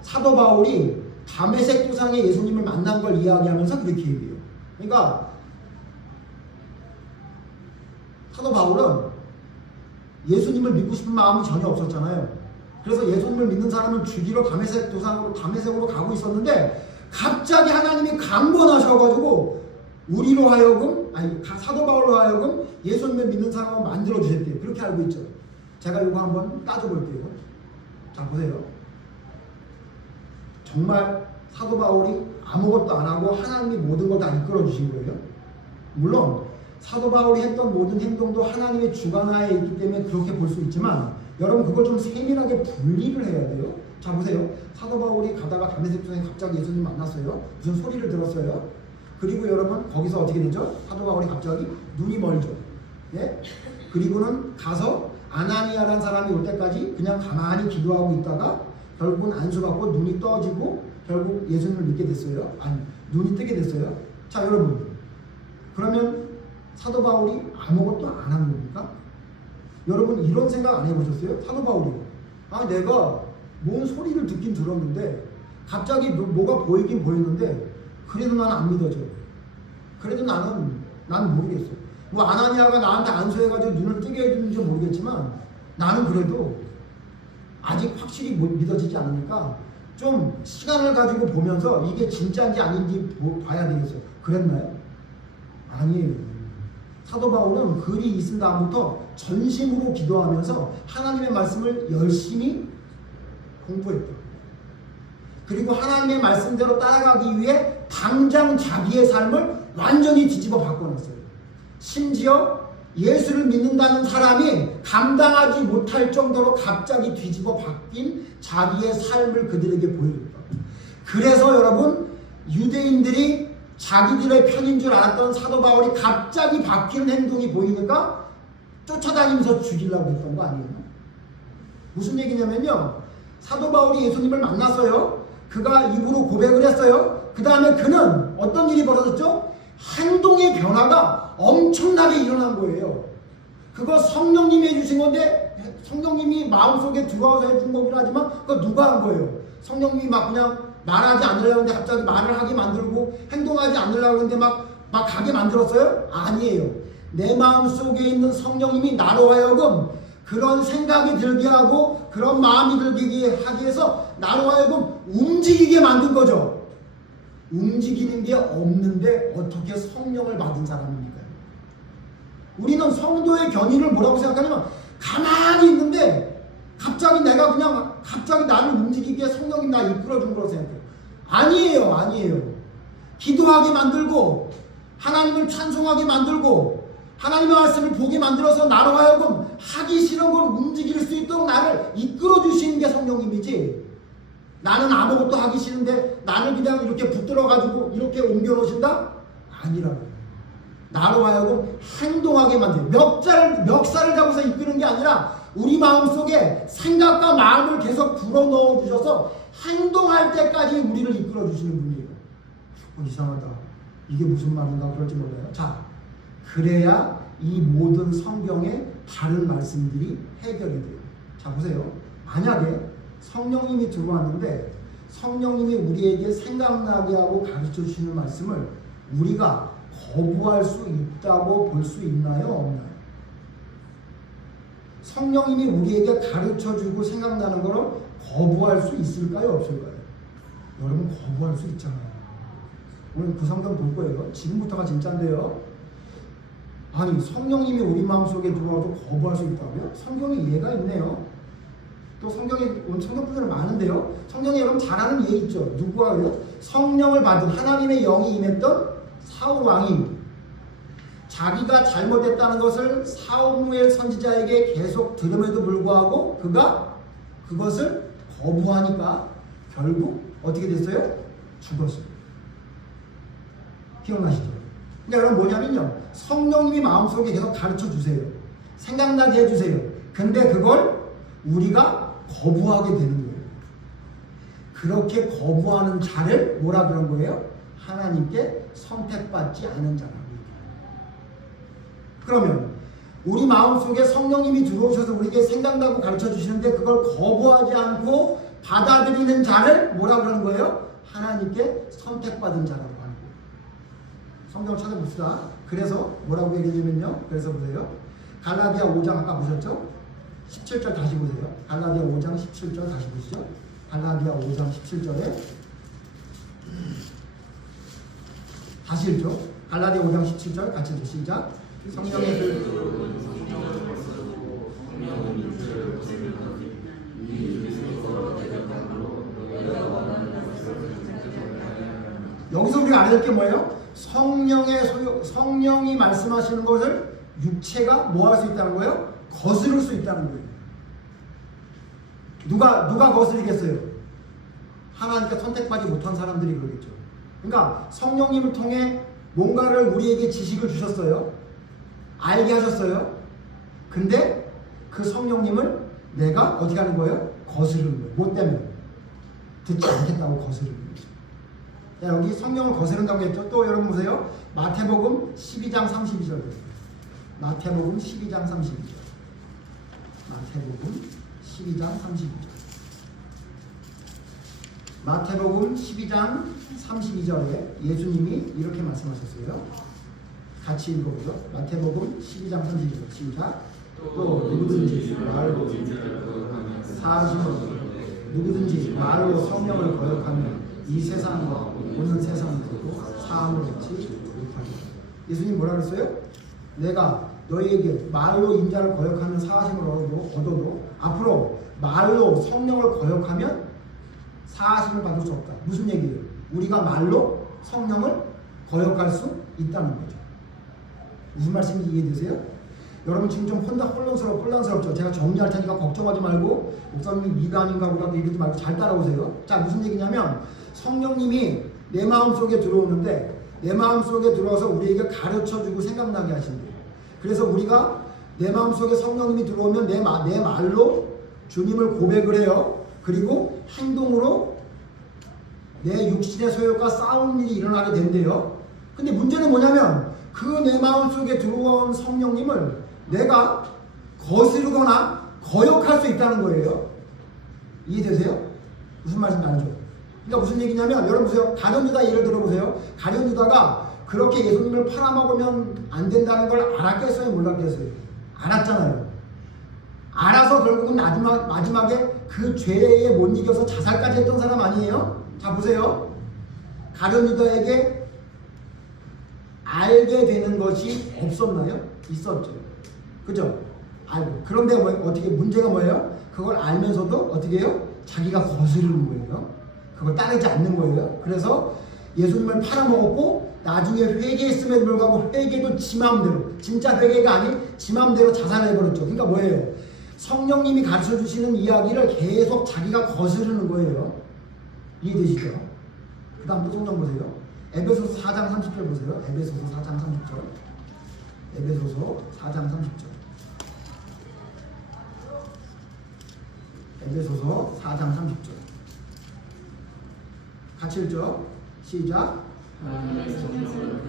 사도 바울이 다메섹 도상에 예수님을 만난 걸 이야기하면서 그렇게 얘기해요. 그러니까 사도 바울은 예수님을 믿고 싶은 마음이 전혀 없었잖아요. 그래서 예수님을 믿는 사람을 죽이러 다메섹으로 가고 있었는데, 갑자기 하나님이 강권하셔가지고 우리로 하여금, 사도 바울로 하여금 예수님을 믿는 사람을 만들어 주셨대요. 그렇게 알고 있죠. 제가 이거 한번 따져볼게요. 자, 보세요. 정말 사도 바울이 아무것도 안 하고 하나님이 모든 걸 다 이끌어 주신 거예요? 물론 사도 바울이 했던 모든 행동도 하나님의 주관하에 있기 때문에 그렇게 볼 수 있지만, 여러분 그걸 좀 세밀하게 분리를 해야 돼요. 자, 보세요. 사도 바울이 가다가 다메섹 도상에 갑자기 예수님 만났어요. 무슨 소리를 들었어요. 그리고 여러분 거기서 어떻게 되죠? 사도 바울이 갑자기 눈이 멀죠. 예? 그리고는 가서 아나니아라는 사람이 올 때까지 그냥 가만히 기도하고 있다가 결국은 안수받고 눈이 떠지고 결국 예수님을 믿게 됐어요. 눈이 뜨게 됐어요. 자, 여러분, 그러면 사도 바울이 아무것도 안 하는 겁니까? 여러분 이런 생각 안 해보셨어요? 사도 바울이 내가 뭔 소리를 듣긴 들었는데 갑자기 뭐가 보이긴 보였는데 그래도 나는 안 믿어져. 그래도 나는 모르겠어. 뭐 아나니아가 나한테 안수해가지고 눈을 뜨게 해주는지 모르겠지만 나는 그래도 아직 확실히 믿어지지 않으니까 좀 시간을 가지고 보면서 이게 진짜인지 아닌지 봐야 되겠어요. 그랬나요? 아니에요. 사도 바울은 글이 있은 다음부터 전심으로 기도하면서 하나님의 말씀을 열심히 공부했다. 그리고 하나님의 말씀대로 따라가기 위해 당장 자기의 삶을 완전히 뒤집어 바꿔놨어요. 심지어 예수를 믿는다는 사람이 감당하지 못할 정도로 갑자기 뒤집어 바뀐 자기의 삶을 그들에게 보여줬다. 그래서 여러분, 유대인들이 자기들의 편인 줄 알았던 사도 바울이 갑자기 바뀌는 행동이 보이니까 쫓아다니면서 죽이려고 했던 거 아니에요? 무슨 얘기냐면요, 사도 바울이 예수님을 만났어요. 그가 입으로 고백을 했어요. 그 다음에 그는 어떤 일이 벌어졌죠? 행동의 변화가 엄청나게 일어난 거예요. 그거 성령님이 해주신 건데 성령님이 마음속에 들어와서 해준 거긴 하지만 그거 누가 한 거예요? 성령님이 막 그냥 말하지 않으려고 하는데 갑자기 말을 하게 만들고 행동하지 않으려고 하는데 막 가게 만들었어요? 아니에요. 내 마음속에 있는 성령님이 나로 하여금 그런 생각이 들게 하고 그런 마음이 들게 하기 위해서 나로 하여금 움직이게 만든 거죠. 움직이는 게 없는데 어떻게 성령을 받은 사람입니까? 우리는 성도의 견인을 뭐라고 생각하냐면 가만히 있는데 갑자기 내가 그냥 갑자기 나를 움직이게 성령이 나 이끌어준 거라고 생각해요. 아니에요. 기도하게 만들고 하나님을 찬송하게 만들고 하나님의 말씀을 보게 만들어서 나로 하여금 하기 싫은 걸 움직일 수 있도록 나를 이끌어 주시는 게 성령님이지, 나는 아무것도 하기 싫은데 나를 그냥 이렇게 붙들어 가지고 이렇게 옮겨 놓으신다? 아니라고. 나로 하여금 행동하게 만드는, 멱살을 잡아서 이끄는 게 아니라 우리 마음속에 생각과 마음을 계속 불어넣어 주셔서 행동할 때까지 우리를 이끌어 주시는 분이에요. 이상하다, 이게 무슨 말인가 그럴지 몰라요. 자, 그래야 이 모든 성경의 다른 말씀들이 해결이 돼요. 자, 보세요. 만약에 성령님이 들어왔는데 성령님이 우리에게 생각나게 하고 가르쳐 주시는 말씀을 우리가 거부할 수 있다고 볼 수 있나요? 없나요? 성령님이 우리에게 가르쳐 주고 생각나는 거를 거부할 수 있을까요? 없을까요? 여러분, 거부할 수 있잖아요. 오늘 그 성경 볼 거예요. 지금부터가 진짜인데요. 아니, 성령님이 우리 마음속에 들어와도 거부할 수 있다고요? 성경에 예가 있네요. 또 성경 분들은 많은데요. 성경에 여러분 잘 아는 예 있죠. 누구와요? 성령을 받은 하나님의 영이 임했던 사울 왕이 자기가 잘못했다는 것을 사무엘 선지자에게 계속 들음에도 불구하고 그가 그것을 거부하니까 결국 어떻게 됐어요? 죽었어요. 기억나시죠? 그러니까 여러분 뭐냐면요, 성령님이 마음속에 계속 가르쳐 주세요. 생각나게 해주세요. 근데 그걸 우리가 거부하게 되는 거예요. 그렇게 거부하는 자를 뭐라 그런 거예요? 하나님께 선택받지 않은 자라고 얘기해요. 그러면 우리 마음속에 성령님이 들어오셔서 우리에게 생각나고 가르쳐 주시는데 그걸 거부하지 않고 받아들이는 자를 뭐라 그러는 거예요? 하나님께 선택받은 자라고 하는 거예요. 성경을 찾아봅시다. 그래서 뭐라고 얘기하냐면요, 그래서 보세요. 갈라디아 5장 아까 보셨죠? 17절 다시 보세요. 갈라디아 5장 17절 다시 보시죠. 갈라디아 5장 17절에 다시 읽죠. 갈라디아 5장 17절 같이 읽죠. 시작. 성령의 여기서 우리가 알아야 될 게 뭐예요? 성령이 말씀하시는 것을 육체가 뭐 할 수 있다는 거예요? 거스를 수 있다는 거예요. 누가 거스리겠어요? 하나님께 선택받지 못한 사람들이 그러겠죠. 그러니까 성령님을 통해 뭔가를 우리에게 지식을 주셨어요. 알게 하셨어요. 근데 그 성령님을 내가 어떻게 하는 거예요? 거스르는 거예요. 뭐 때문에? 듣지 않겠다고 거스르는 거예요. 자, 여기 성령을 거스른다고 했죠. 또 여러분 보세요. 마태복음 12장 32절. 마태복음 12장 32절. 마태복음 12장 32절. 마태복음 12장 32절에 예수님이 이렇게 말씀하셨어요. 같이 읽어보죠. 마태복음 12장 32절. 시작. 또 누구든지 말로 성령을 거역하면 이 세상과 오는 세상으로 사함을 얻지 못하리라. 예수님 뭐라 그랬어요? 내가 너희에게 말로 인자를 거역하는 사하심을 얻어도 앞으로 말로 성령을 거역하면 사하심을 받을 수 없다. 무슨 얘기예요? 우리가 말로 성령을 거역할 수 있다는 거죠. 무슨 말씀인지 이해되세요? 여러분 지금 좀 혼란스럽죠? 제가 정리할 테니까 걱정하지 말고 목사님이 이가 아닌가 보다 이러지 말고 잘 따라오세요. 자, 무슨 얘기냐면 성령님이 내 마음속에 들어오는데 내 마음속에 들어와서 우리에게 가르쳐주고 생각나게 하신대요. 그래서 우리가 내 마음속에 성령님이 들어오면 내 말로 주님을 고백을 해요. 그리고 행동으로 내 육신의 소욕과 싸우는 일이 일어나게 된대요. 근데 문제는 뭐냐면 그 내 마음속에 들어온 성령님을 내가 거스르거나 거역할 수 있다는 거예요. 이해되세요? 무슨 말인지 알죠? 그러니까 무슨 얘기냐면 여러분 보세요. 가룟 유다 예를 들어보세요. 가룟 유다가 그렇게 예수님을 팔아먹으면 안 된다는 걸 알았겠어요? 몰랐겠어요? 알았잖아요. 알아서 결국은 마지막에 그 죄에 못 이겨서 자살까지 했던 사람 아니에요? 자 보세요. 가룟 유다에게 알게 되는 것이 없었나요? 있었죠. 그죠? 알고. 그런데 어떻게 문제가 뭐예요? 그걸 알면서도 어떻게 해요? 자기가 거스르는 거예요. 그걸 따르지 않는 거예요. 그래서 예수님을 팔아먹었고 나중에 회개했음에도 불구하고 회개도 지 마음대로, 진짜 회개가 아닌 지 마음대로 자살해버렸죠. 그러니까 뭐예요? 성령님이 가르쳐주시는 이야기를 계속 자기가 거스르는 거예요. 이해되시죠? 그 다음 또 성경 보세요. 에베소서 4장 30절 보세요. 에베소서 4장 30절. 에베소서 4장 30절. 에베소서 4장 30절. 같이 읽죠. 시작.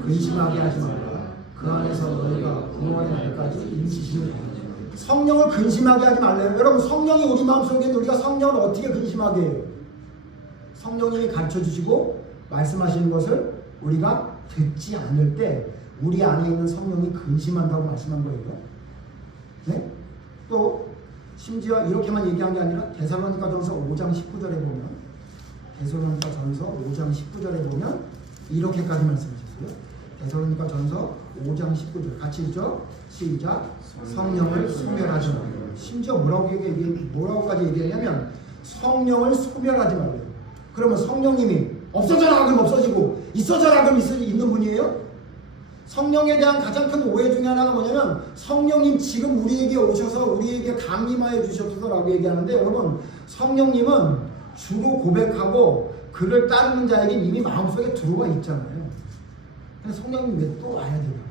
근심하게 하지 말라. 그 안에서 너희가 구원의 날까지 인치심을 받으라. 성령을 근심하게 하지 말래요. 여러분 성령이 우리 마음속에 있는데 우리가 성령을 어떻게 근심하게 해요? 성령님이 가르쳐주시고 말씀하시는 것을 우리가 듣지 않을 때 우리 안에 있는 성령이 근심한다고 말씀한 거예요. 네? 또 심지어 이렇게만 얘기한 게 아니라 데살로니가전서 5장 19절에 보면 데살로니가전서 5장 19절에 보면 이렇게까지 말씀하셨어요. 데살로니가전서 5장 19절 같이 읽죠. 시작. 성령을 소멸하지 말고. 심지어 뭐라고까지 얘기하냐면 성령을 소멸하지 말래요. 그러면 성령님이 없어져라 그럼 없어지고 있어져라 그럼 있는 분이에요? 성령에 대한 가장 큰 오해 중에 하나가 뭐냐면 성령님 지금 우리에게 오셔서 우리에게 강림하여 주셨어라고 얘기하는데 여러분 성령님은 주로 고백하고 그를 따르는 자에게 이미 마음속에 들어와 있잖아요. 그래서 성령님 왜 또 와야 돼요?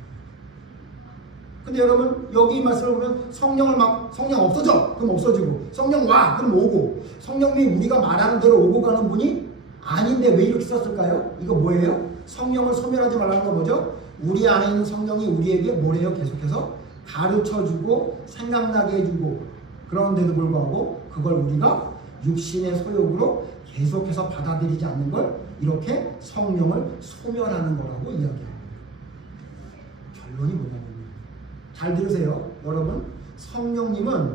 근데 여러분 여기 이 말씀을 보면 성령 없어져 그럼 없어지고 성령 와 그럼 오고 성령님이 우리가 말하는 대로 오고 가는 분이 아닌데 왜 이렇게 썼을까요? 이거 뭐예요? 성령을 소멸하지 말라는 건 뭐죠? 우리 안에 있는 성령이 우리에게 뭐래요? 계속해서 가르쳐주고 생각나게 해주고 그런데도 불구하고 그걸 우리가 육신의 소욕으로 계속해서 받아들이지 않는 걸 이렇게 성령을 소멸하는 거라고 이야기해요. 결론이 뭐냐면 잘 들으세요. 여러분 성령님은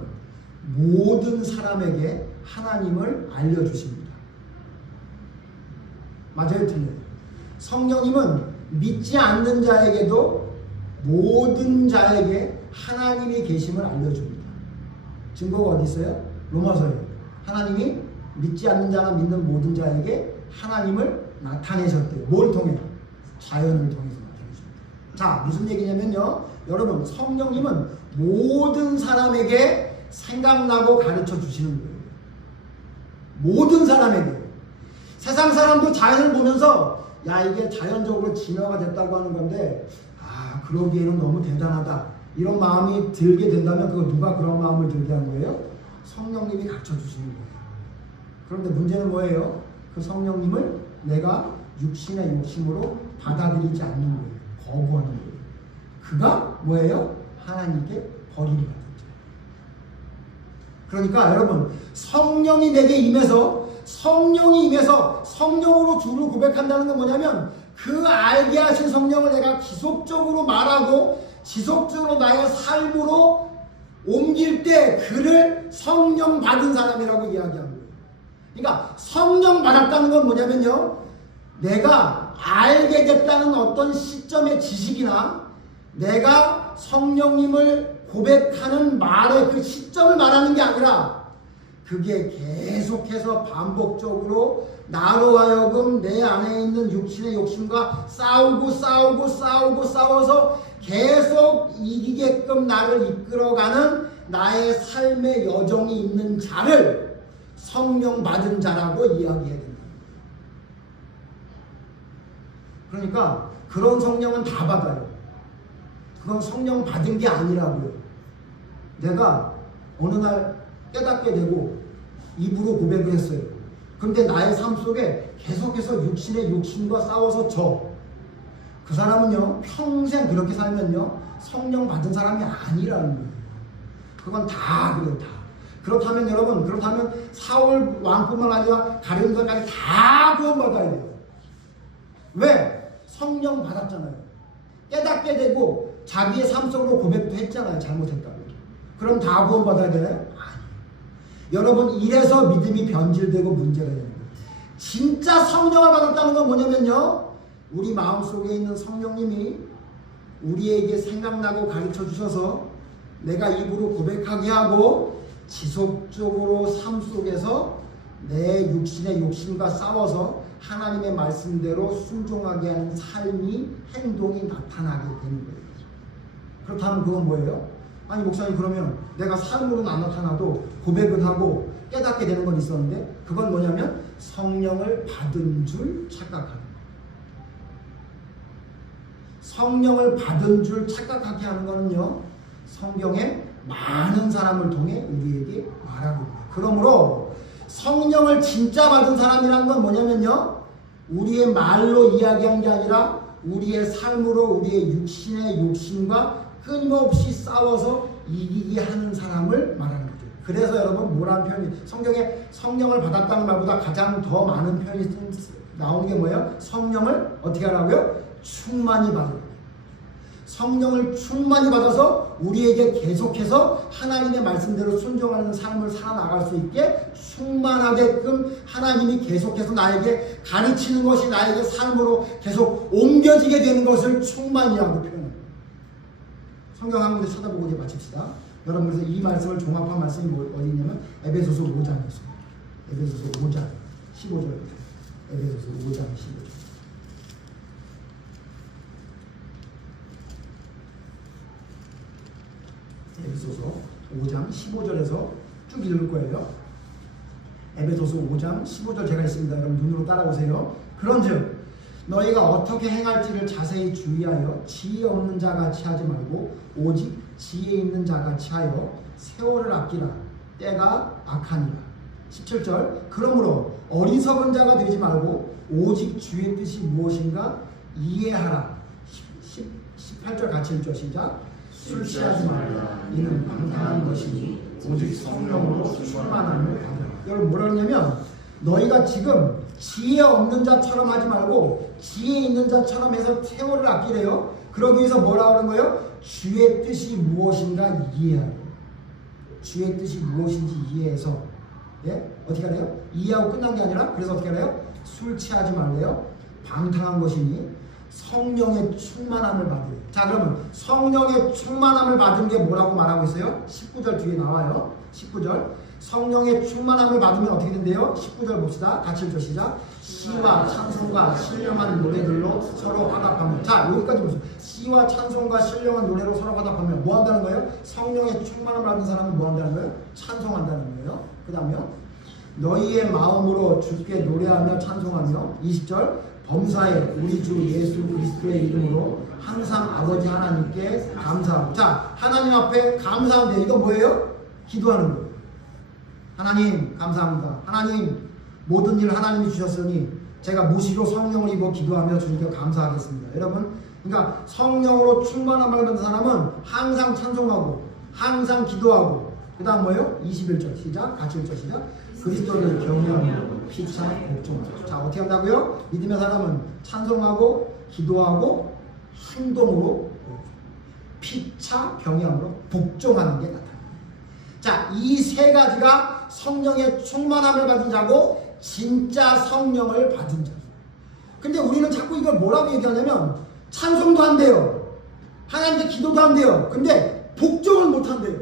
모든 사람에게 하나님을 알려주십니다. 맞아요? 틀려요? 성령님은 믿지 않는 자에게도 모든 자에게 하나님이 계심을 알려줍니다. 증거가 어디 있어요? 로마서에 하나님이 믿지 않는 자나 믿는 모든 자에게 하나님을 나타내셨대요. 뭘 통해? 자연을 통해서 나타내셨대요. 자, 무슨 얘기냐면요. 여러분 성령님은 모든 사람에게 생각나고 가르쳐 주시는 거예요. 모든 사람에게. 세상 사람도 자연을 보면서 야 이게 자연적으로 진화가 됐다고 하는 건데 아 그러기에는 너무 대단하다 이런 마음이 들게 된다면 그거 누가 그런 마음을 들게 한 거예요? 성령님이 가르쳐 주시는 거예요. 그런데 문제는 뭐예요? 그 성령님을 내가 육신의 욕심으로 받아들이지 않는 거예요. 거부하는 거예요. 그가 뭐예요? 하나님께 버림을 받은 자예요. 그러니까 여러분 성령이 내게 임해서 성령으로 주를 고백한다는 건 뭐냐면 그 알게 하신 성령을 내가 지속적으로 말하고 지속적으로 나의 삶으로 옮길 때 그를 성령 받은 사람이라고 이야기하는 거예요. 그러니까 성령 받았다는 건 뭐냐면요. 내가 알게 됐다는 어떤 시점의 지식이나 내가 성령님을 고백하는 말의 그 시점을 말하는 게 아니라 그게 계속해서 반복적으로 나로 하여금 내 안에 있는 육신의 욕심과 싸워서 계속 이기게끔 나를 이끌어가는 나의 삶의 여정이 있는 자를 성령 받은 자라고 이야기해야 된다. 그러니까 그런 성령은 다 받아요. 그건 성령 받은 게 아니라고요. 내가 어느 날 깨닫게 되고 입으로 고백을 했어요. 그런데 나의 삶 속에 계속해서 육신의 욕심과 싸워서 그 사람은요 평생 그렇게 살면요 성령 받은 사람이 아니라는 거예요. 그건 다 그래요. 다. 그렇다면 여러분, 그렇다면 사울 왕뿐만 아니라 가룟산까지 다 구원받아야 돼요. 왜? 성령 받았잖아요. 깨닫게 되고 자기의 삶 속으로 고백도 했잖아요. 잘못했다고. 그럼 다 구원받아야 되나요? 아니요. 여러분, 이래서 믿음이 변질되고 문제가 되는 거예요. 진짜 성령을 받았다는 건 뭐냐면요, 우리 마음속에 있는 성령님이 우리에게 생각나고 가르쳐 주셔서 내가 입으로 고백하게 하고 지속적으로 삶 속에서 내 육신의 욕심과 싸워서 하나님의 말씀대로 순종하게 하는 삶이, 행동이 나타나게 되는 거예요. 그렇다면 그건 뭐예요? 아니 목사님, 그러면 내가 삶으로는 안 나타나도 고백은 하고 깨닫게 되는 건 있었는데, 그건 뭐냐면 성령을 받은 줄 착각하는 거예요. 성령을 받은 줄 착각하게 하는 거는요, 성경에 많은 사람을 통해 우리에게 말하고 있다. 그러므로 성령을 진짜 받은 사람이라는 건 뭐냐면요, 우리의 말로 이야기한 게 아니라 우리의 삶으로 우리의 육신의 욕심과 끊임없이 싸워서 이기게 하는 사람을 말하는 거죠. 그래서 여러분, 뭐라는 표현이 성경에 성령을 받았다는 말보다 가장 더 많은 표현이 나오는 게 뭐예요? 성령을 어떻게 하라고요? 충만히 받은. 성령을 충만히 받아서 우리에게 계속해서 하나님의 말씀대로 순종하는 삶을 살아나갈 수 있게 충만하게끔 하나님이 계속해서 나에게 가르치는 것이 나에게 삶으로 계속 옮겨지게 되는 것을 충만이라고 표현합니다. 성경 한 군데 찾아보고 이제 마칩시다. 여러분, 그래서 이 말씀을 종합한 말씀이 어디 있냐면 에베소서 5장이었습니다. 에베소서 5장 15절. 에베소서 5장 15절. 에베소서 5장 15절에서 쭉 읽을 거예요. 에베소서 5장 15절 제가 있습니다. 여러분 눈으로 따라오세요. 그런즉 너희가 어떻게 행할지를 자세히 주의하여 지혜 없는 자같이 하지 말고 오직 지혜 있는 자같이 하여 세월을 아끼라. 때가 악하니라. 17절 그러므로 어리석은 자가 되지 말고 오직 주의 뜻이 무엇인가 이해하라. 18절 같이 읽죠. 시작. 술 취하지 말라. 이는 방탕한 것이니 오직 성령으로 충만함을 받으라. 여러분 뭐라 그러냐면, 너희가 지금 지혜 없는 자처럼 하지 말고 지혜 있는 자처럼 해서 세월을 아끼래요. 그러기 위해서 뭐라 그러는 거예요? 주의 뜻이 무엇인가 이해하고, 주의 뜻이 무엇인지 이해해서, 예? 어떻게 하래요? 이해하고 끝난 게 아니라, 그래서 어떻게 하래요? 술 취하지 말래요. 방탕한 것이니 성령의 충만함을 받으래요. 자, 그러면 성령의 충만함을 받은 게 뭐라고 말하고 있어요? 19절 뒤에 나와요. 19절 성령의 충만함을 받으면 어떻게 된대요? 19절 봅시다. 같이 읽죠. 시작. 시와 찬송과 신령한 노래들로 서로 화답하며. 자, 여기까지 보세요. 시와 찬송과 신령한 노래로 서로 화답하며 뭐 한다는 거예요? 성령의 충만함을 받은 사람은 뭐 한다는 거예요? 찬송한다는 거예요. 그 다음에요, 너희의 마음으로 주께 노래하며 찬송하며. 20절 범사에 우리 주 예수 그리스도의 이름으로 항상 아버지 하나님께 감사하고. 자, 하나님 앞에 감사하는데 이건 뭐예요? 기도하는 거예요. 하나님 감사합니다. 하나님 모든 일 하나님이 주셨으니 제가 무시로 성령을 입어 기도하며 주님께 감사하겠습니다. 여러분, 그러니까 성령으로 충만함을 받은 사람은 항상 찬송하고 항상 기도하고, 그 다음 뭐예요? 21절 시작. 같이 읽죠. 시작. 그리스도를 경외하며 피차 복종하죠. 자, 어떻게 한다고요? 믿음의 사람은 찬송하고 기도하고 행동으로 피차 경외함으로 복종하는 게 나타납니다. 자, 이 세 가지가 성령의 충만함을 받은 자고 진짜 성령을 받은 자죠. 근데 우리는 자꾸 이걸 뭐라고 얘기하냐면 찬송도 한대요. 하나님께 기도도 한대요. 근데 복종을 못 한대요.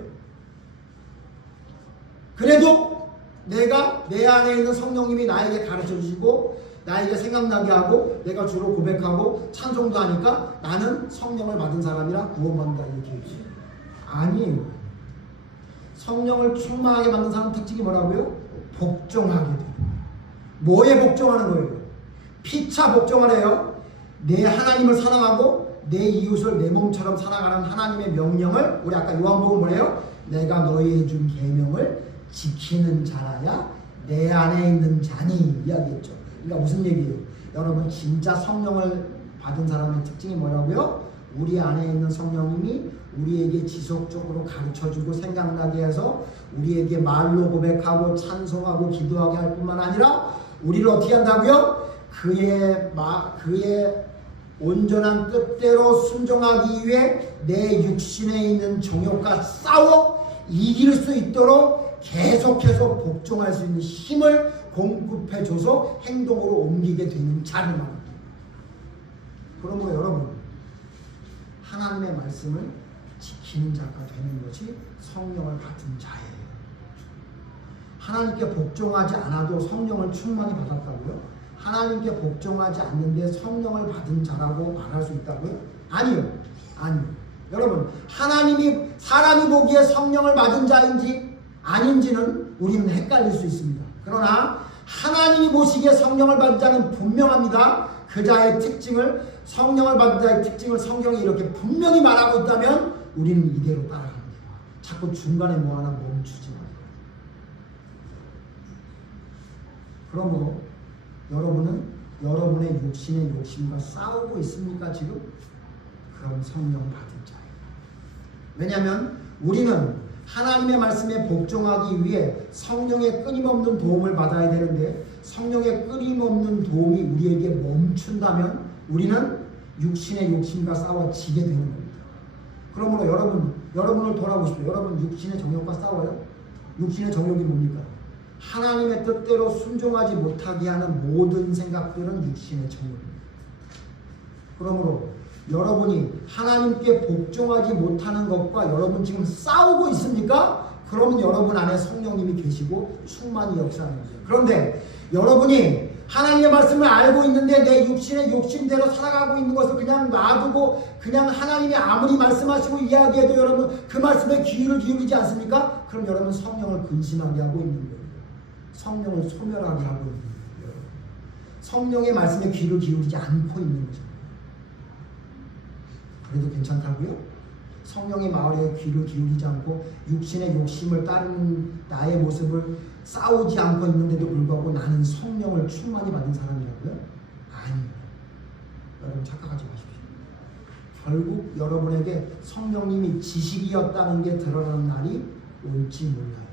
그래도 내가 내 안에 있는 성령님이 나에게 가르쳐 주시고 나에게 생각나게 하고 내가 주로 고백하고 찬송도 하니까 나는 성령을 받은 사람이라 구원받는다, 이렇게 얘기해요. 아니에요. 성령을 충만하게 만든 사람 특징이 뭐라고요? 복종하게 돼요. 뭐에 복종하는 거예요? 피차 복종하래요. 내 하나님을 사랑하고 내 이웃을 내 몸처럼 사랑하는 하나님의 명령을, 우리 아까 요한복음 뭐래요? 내가 너희에 준 계명을 지키는 자라야 내 안에 있는 자니 이야기했죠. 그러니까 무슨 얘기예요? 여러분, 진짜 성령을 받은 사람의 특징이 뭐라고요? 우리 안에 있는 성령님이 우리에게 지속적으로 가르쳐주고 생각나게 해서 우리에게 말로 고백하고 찬송하고 기도하게 할 뿐만 아니라 우리를 어떻게 한다고요? 그의 온전한 뜻대로 순종하기 위해 내 육신에 있는 정욕과 싸워 이길 수 있도록 계속해서 복종할 수 있는 힘을 공급해줘서 행동으로 옮기게 되는 자를 말합니다. 그러므로 여러분, 하나님의 말씀을 지키는 자가 되는 것이 성령을 받은 자예요. 하나님께 복종하지 않아도 성령을 충만히 받았다고요? 하나님께 복종하지 않는데 성령을 받은 자라고 말할 수 있다고요? 아니요. 여러분, 하나님이 사람이 보기에 성령을 받은 자인지 아닌지는 우리는 헷갈릴 수 있습니다. 그러나 하나님이 보시기에 성령을 받은 자는 분명합니다. 그 자의 특징을, 성령을 받은 자의 특징을 성경이 이렇게 분명히 말하고 있다면 우리는 이대로 따라가면 돼요. 자꾸 중간에 뭐 하나 멈추지 마세요. 그러므로 여러분은 여러분의 육신의 욕심과 싸우고 있습니까 지금? 그럼 성령 받은 자예요. 왜냐하면 우리는 하나님의 말씀에 복종하기 위해 성령의 끊임없는 도움을 받아야 되는데 성령의 끊임없는 도움이 우리에게 멈춘다면 우리는 육신의 욕심과 싸워 지게 되는 겁니다. 그러므로 여러분을 돌아보십시오. 여러분 육신의 정욕과 싸워요? 육신의 정욕이 뭡니까? 하나님의 뜻대로 순종하지 못하게 하는 모든 생각들은 육신의 정욕입니다. 그러므로 여러분이 하나님께 복종하지 못하는 것과 여러분 지금 싸우고 있습니까? 그러면 여러분 안에 성령님이 계시고 충만히 역사하는 거예요. 그런데 여러분이 하나님의 말씀을 알고 있는데 내 육신의 욕심대로 살아가고 있는 것을 그냥 놔두고 그냥 하나님이 아무리 말씀하시고 이야기해도 여러분 그 말씀에 귀를 기울이지 않습니까? 그럼 여러분 성령을 근심하게 하고 있는 거예요. 성령을 소멸하게 하고 있는 거예요. 성령의 말씀에 귀를 기울이지 않고 있는 거죠. 그래도 괜찮다고요? 성령의 말에 귀를 기울이지 않고 육신의 욕심을 따르는 나의 모습을 싸우지 않고 있는데도 불구하고 나는 성령을 충만히 받은 사람이라고요? 아니에요. 여러분 착각하지 마십시오. 결국 여러분에게 성령님이 지식이었다는 게 드러나는 날이 올지 몰라요.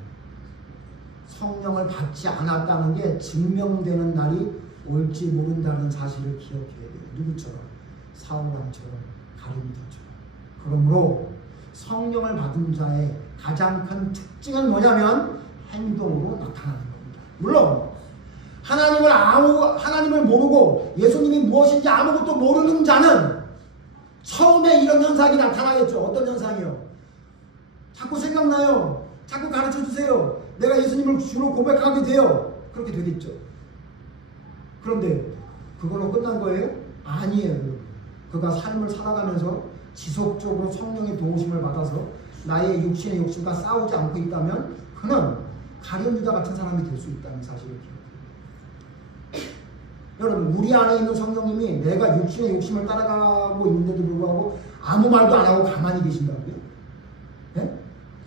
성령을 받지 않았다는 게 증명되는 날이 올지 모른다는 사실을 기억해야 돼요. 누구처럼? 사울왕처럼, 가룟도처럼. 그러므로 성령을 받은 자의 가장 큰 특징은 뭐냐면 행동으로 나타나는 겁니다. 물론 하나님을 모르고 예수님이 무엇인지 아무것도 모르는 자는 처음에 이런 현상이 나타나겠죠. 어떤 현상이요? 자꾸 생각나요. 자꾸 가르쳐 주세요. 내가 예수님을 주로 고백하게 돼요. 그렇게 되겠죠. 그런데 그걸로 끝난 거예요? 아니에요. 그가 삶을 살아가면서 지속적으로 성령의 도우심을 받아서 나의 육신의 욕심과 싸우지 않고 있다면 그는 가룟 유다 같은 사람이 될 수 있다는 사실을 기억해요. 여러분 우리 안에 있는 성령님이 내가 육신의 욕심을 따라가고 있는데도 불구하고 아무 말도 안 하고 가만히 계신다고요? 네?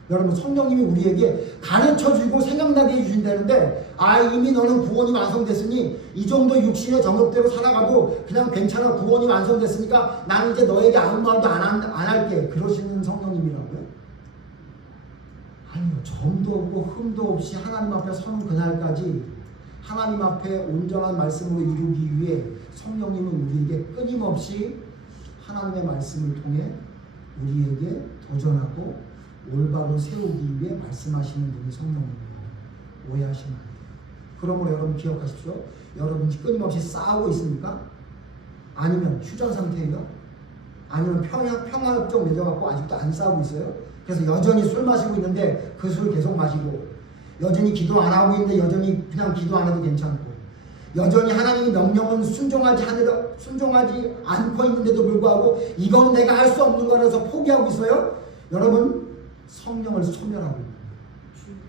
여러분 성령님이 우리에게 가르쳐주고 생각나게 해주신다는데 이미 너는 구원이 완성됐으니 이 정도 육신의 정욕대로 살아가도 그냥 괜찮아. 구원이 완성됐으니까 나는 이제 너에게 아무 말도 안 할게. 그러시는 성령님이라고요? 아니요. 점도 없고 흠도 없이 하나님 앞에 서는 그날까지 하나님 앞에 온전한 말씀으로 이루기 위해 성령님은 우리에게 끊임없이 하나님의 말씀을 통해 우리에게 도전하고 올바로 세우기 위해 말씀하시는 분이 성령님입니다. 오해하시면 안 돼요. 그러므로 여러분 기억하십시오. 여러분이 끊임없이 싸우고 있습니까? 아니면 휴전 상태예요? 아니면 평화협정 맺어갖고 아직도 안 싸우고 있어요? 그래서 여전히 술 마시고 있는데 그 술 계속 마시고 여전히 기도 안 하고 있는데 여전히 그냥 기도 안 해도 괜찮고 여전히 하나님의 명령은 순종하지 않고 있는데도 불구하고 이건 내가 할 수 없는 거라서 포기하고 있어요? 여러분 성령을 소멸하고 있는 거예요.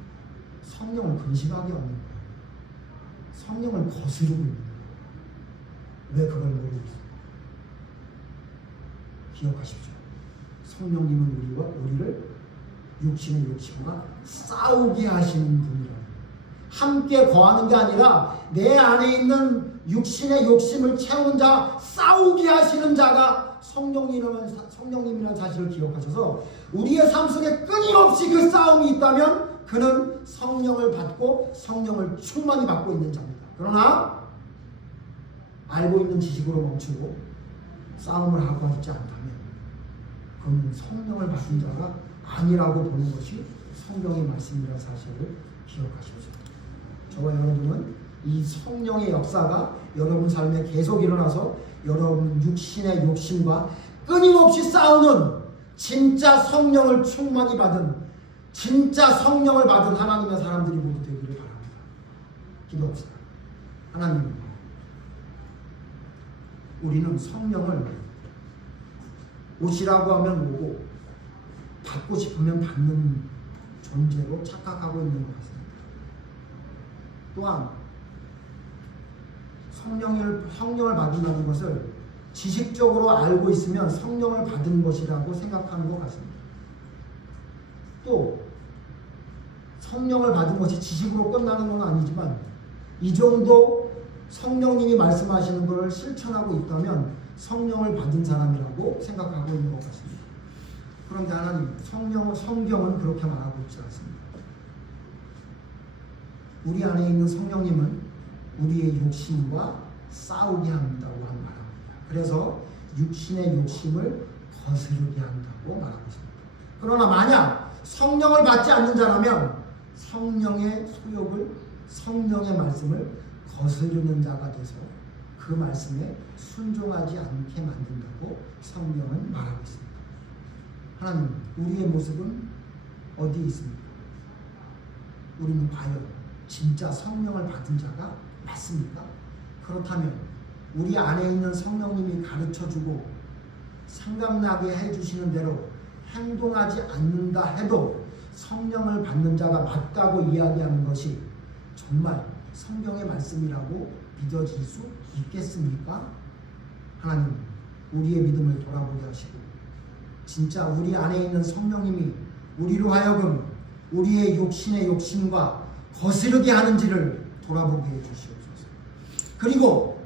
성령을 근심하게 하는 거예요. 성령을 거스르고 있는 거예요. 왜 그걸 모르고 있어요? 기억하십시오. 성령님은 우리를 육신의 욕심과 싸우게 하시는 분이라고. 함께 거하는 게 아니라 내 안에 있는 육신의 욕심을 채우는 자, 싸우게 하시는 자가 성령님이라는 사실을 기억하셔서 우리의 삶 속에 끊임없이 그 싸움이 있다면 그는 성령을 받고 성령을 충만히 받고 있는 자입니다. 그러나 알고 있는 지식으로 멈추고 싸움을 하고 있지 않다면 그는 성령을 받은 자가 아니라고 보는 것이 성경의 말씀이라는 사실을 기억하십시오. 저와 여러분은 이 성령의 역사가 여러분 삶에 계속 일어나서 여러분 육신의 욕심과 끊임없이 싸우는 진짜 성령을 충만히 받은 진짜 성령을 받은 하나님의 사람들이 모두 되기를 바랍니다. 기도합시다. 하나님, 우리는 성령을 오시라고 하면 오고 받고 싶으면 받는 존재로 착각하고 있는 것 같습니다. 또한 성령을 받는다는 것을 지식적으로 알고 있으면 성령을 받은 것이라고 생각하는 것 같습니다. 또 성령을 받은 것이 지식으로 끝나는 건 아니지만 이 정도 성령님이 말씀하시는 것을 실천하고 있다면 성령을 받은 사람이라고 생각하고 있는 것 같습니다. 그런데 하나님, 성경은 그렇게 말하고 있지 않습니다. 우리 안에 있는 성령님은 우리의 욕심과 싸우게 한다고 말합니다. 그래서 육신의 욕심을 거스르게 한다고 말하고 있습니다. 그러나 만약 성령을 받지 않는 자라면 성령의 소욕을, 성령의 말씀을 거스르는 자가 돼서 그 말씀에 순종하지 않게 만든다고 성경은 말하고 있습니다. 하나님, 우리의 모습은 어디 있습니까? 우리는 과연 진짜 성령을 받은 자가 맞습니까? 그렇다면 우리 안에 있는 성령님이 가르쳐주고 생각나게 해주시는 대로 행동하지 않는다 해도 성령을 받는 자가 맞다고 이야기하는 것이 정말 성경의 말씀이라고 믿어질 수 있겠습니까? 하나님, 우리의 믿음을 돌아보게 하시고 진짜 우리 안에 있는 성령님이 우리로 하여금 우리의 육신의 욕심과 거스르게 하는지를 돌아보게 해주시옵소서. 그리고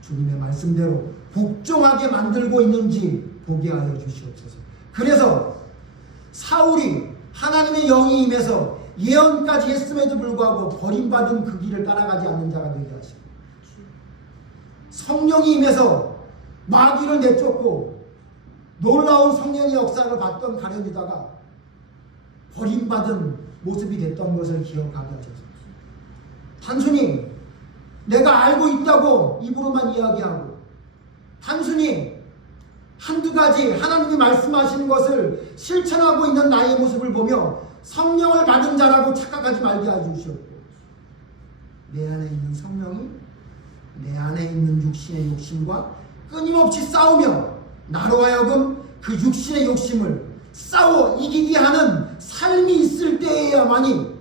주님의 말씀대로 복종하게 만들고 있는지 보게 하여 주시옵소서. 그래서 사울이 하나님의 영이 임해서 예언까지 했음에도 불구하고 버림받은 그 길을 따라가지 않는 자가 되게 하시고 성령이 임해서 마귀를 내쫓고 놀라운 성령의 역사를 봤던 가룟 유다가 버림받은 모습이 됐던 것을 기억하게 하셔서 단순히 내가 알고 있다고 입으로만 이야기하고 단순히 한두 가지 하나님이 말씀하시는 것을 실천하고 있는 나의 모습을 보며 성령을 받은 자라고 착각하지 말게 해주시옵고 내 안에 있는 성령이 내 안에 있는 육신의 욕심과 끊임없이 싸우며 나로 하여금 그 육신의 욕심을 싸워 이기게 하는 삶이 있을 때에야만이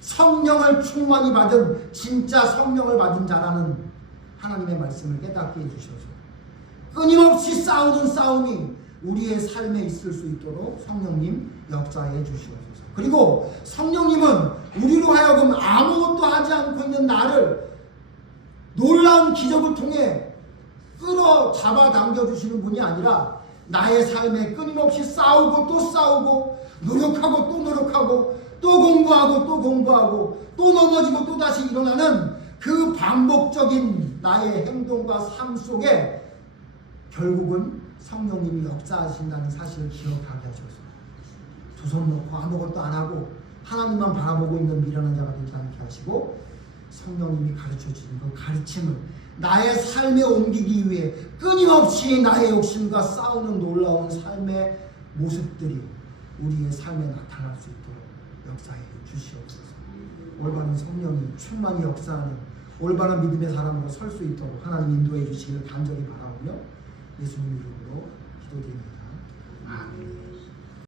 성령을 충만히 받은 진짜 성령을 받은 자라는 하나님의 말씀을 깨닫게 해주셔서 끊임없이 싸우는 싸움이 우리의 삶에 있을 수 있도록 성령님 역사해 주시옵소서. 그리고 성령님은 우리로 하여금 아무것도 하지 않고 있는 나를 놀라운 기적을 통해 끌어 잡아당겨 주시는 분이 아니라 나의 삶에 끊임없이 싸우고 또 싸우고 노력하고 또 노력하고 또 공부하고 또 공부하고 또 넘어지고 또 다시 일어나는 그 반복적인 나의 행동과 삶 속에 결국은 성령님이 역사하신다는 사실을 기억하게 하셔서 두 손 놓고 아무것도 안 하고 하나님만 바라보고 있는 미련한 자가 되지 않게 하시고 성령님이 가르쳐주신 그 가르침을 나의 삶에 옮기기 위해 끊임없이 나의 욕심과 싸우는 놀라운 삶의 모습들이 우리의 삶에 나타날 수 있도록 역사해 주시옵소서. 올바른 성령이 충만히 역사하는 올바른 믿음의 사람으로 설 수 있도록 하나님 인도해 주시기를 간절히 바라오며 예수님 이름으로 기도드립니다. 아멘.